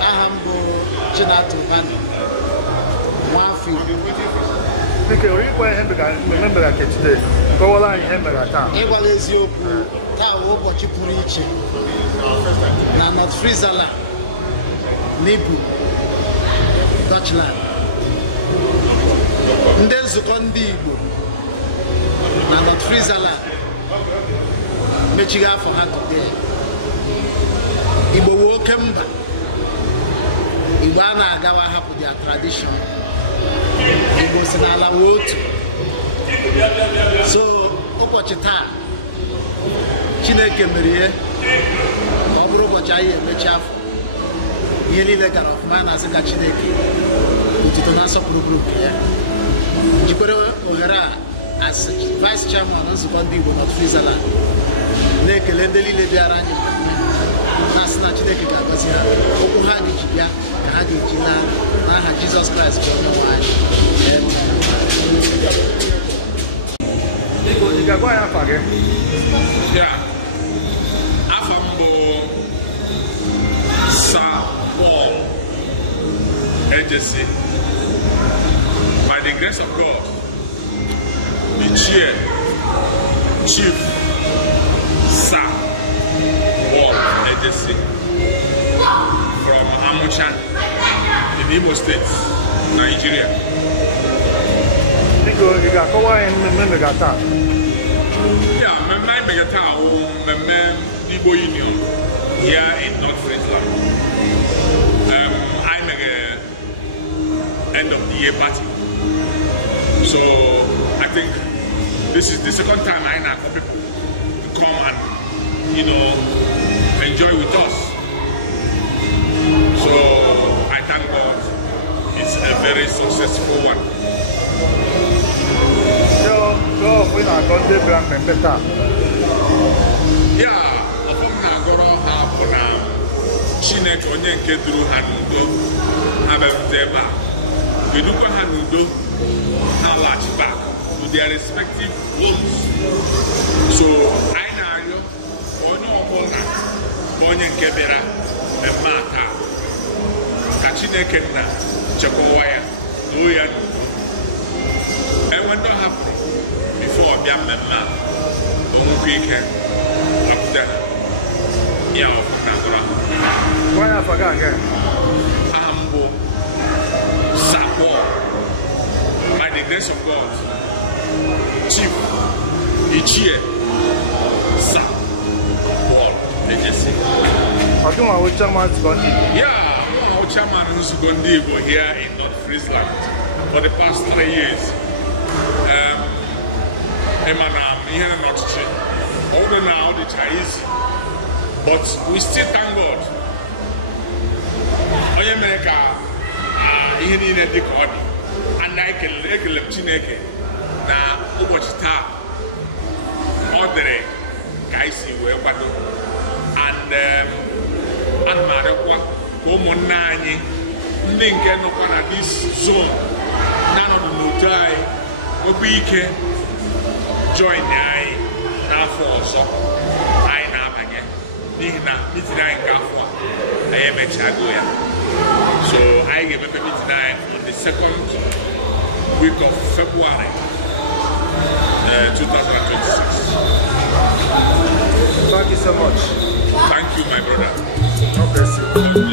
Ahambo Jonathan Van Wafi. Because we remember that today. Go on, remember that. It was your tower, what you preach. Now, nordfriesland, Nibu, Dutchland. Nzuko igbo na nordfriesland. Mechiga for her today. Igbo woke mba. Igbo na-agawa hapụ their tradition. Igbo si n'ala wotu. So ụbọchị taa Chineke mere ihe ma ọ bụrụ ụbọchị anyị emechi afọ ihe niile gara ọfụma na-asị ka Chineke otuto na nsọpụrụ bụrụ nke ya. Jikwere ohere a as vice chairman nzukọ ndị Igbo nordfriesland na-ekele ndị niile bịara anyị na-asị na Chineke ga-agọzi ha okwu ha ji bịa ka ha ga-eji n'aha Jizọs Kraịst bụ onye nwe anyị. Gagwa ya afa gị? Afa m bụ Sir Paul Ejesi. By the grace of God, the chair, Chief Sir Paul Ejesi from Amucha in Imo State, Nigeria. You got to go and remember that. Yeah, my megata Igbo Union here in nordfriesland. I'm end of the year party. So I think this is the second time I know for people to come and enjoy with us. So I thank God. It's a very successful one. We are going to be better. Yeah, from Nagoro Habona, Chinek onye nke duru ha n'udo ha bịarutere ebe a. Kedukwa ha n'udo ha laghachi back to their respective homes. So anyị na-arịọ onye ọbụla bụ onye nke bịara mmemme a taa ka Chineke nna chekwawa ya doo ya n'udo. Enwe ndị ọ hapụrụ before ọbịa mmemme a onwekwa ike lapụta ya ọkụ na-agụrụ ahụ. Why I forgot again? Ambo Sapo, by the grace of God, Chief Ichie Sapo Ejesi. I think our chairman is going to. Yeah, our chairman is going to go here in nordfriesland for the past 3 years. Here not although now the Chinese, but we still thank God. Onye mere ka ihe niile dị ka ọ dị, and ekele Chineke na ụbọchị taa ọ dịrị ka anyị si wee kwado, and ana m arịọkwa ka ụmụnne anyị ndị nke nọkwa na this zone na-anọdụ n'otu anyị nwekwa ike join anyị n'afọ ọzọ anyị na-abanye n'ihi na meeting anyị nke afọ a anyị emechago ya. So I give a meeting tonight on the 2nd week of February 2026. Thank you so much. Thank you, my brother. God bless you.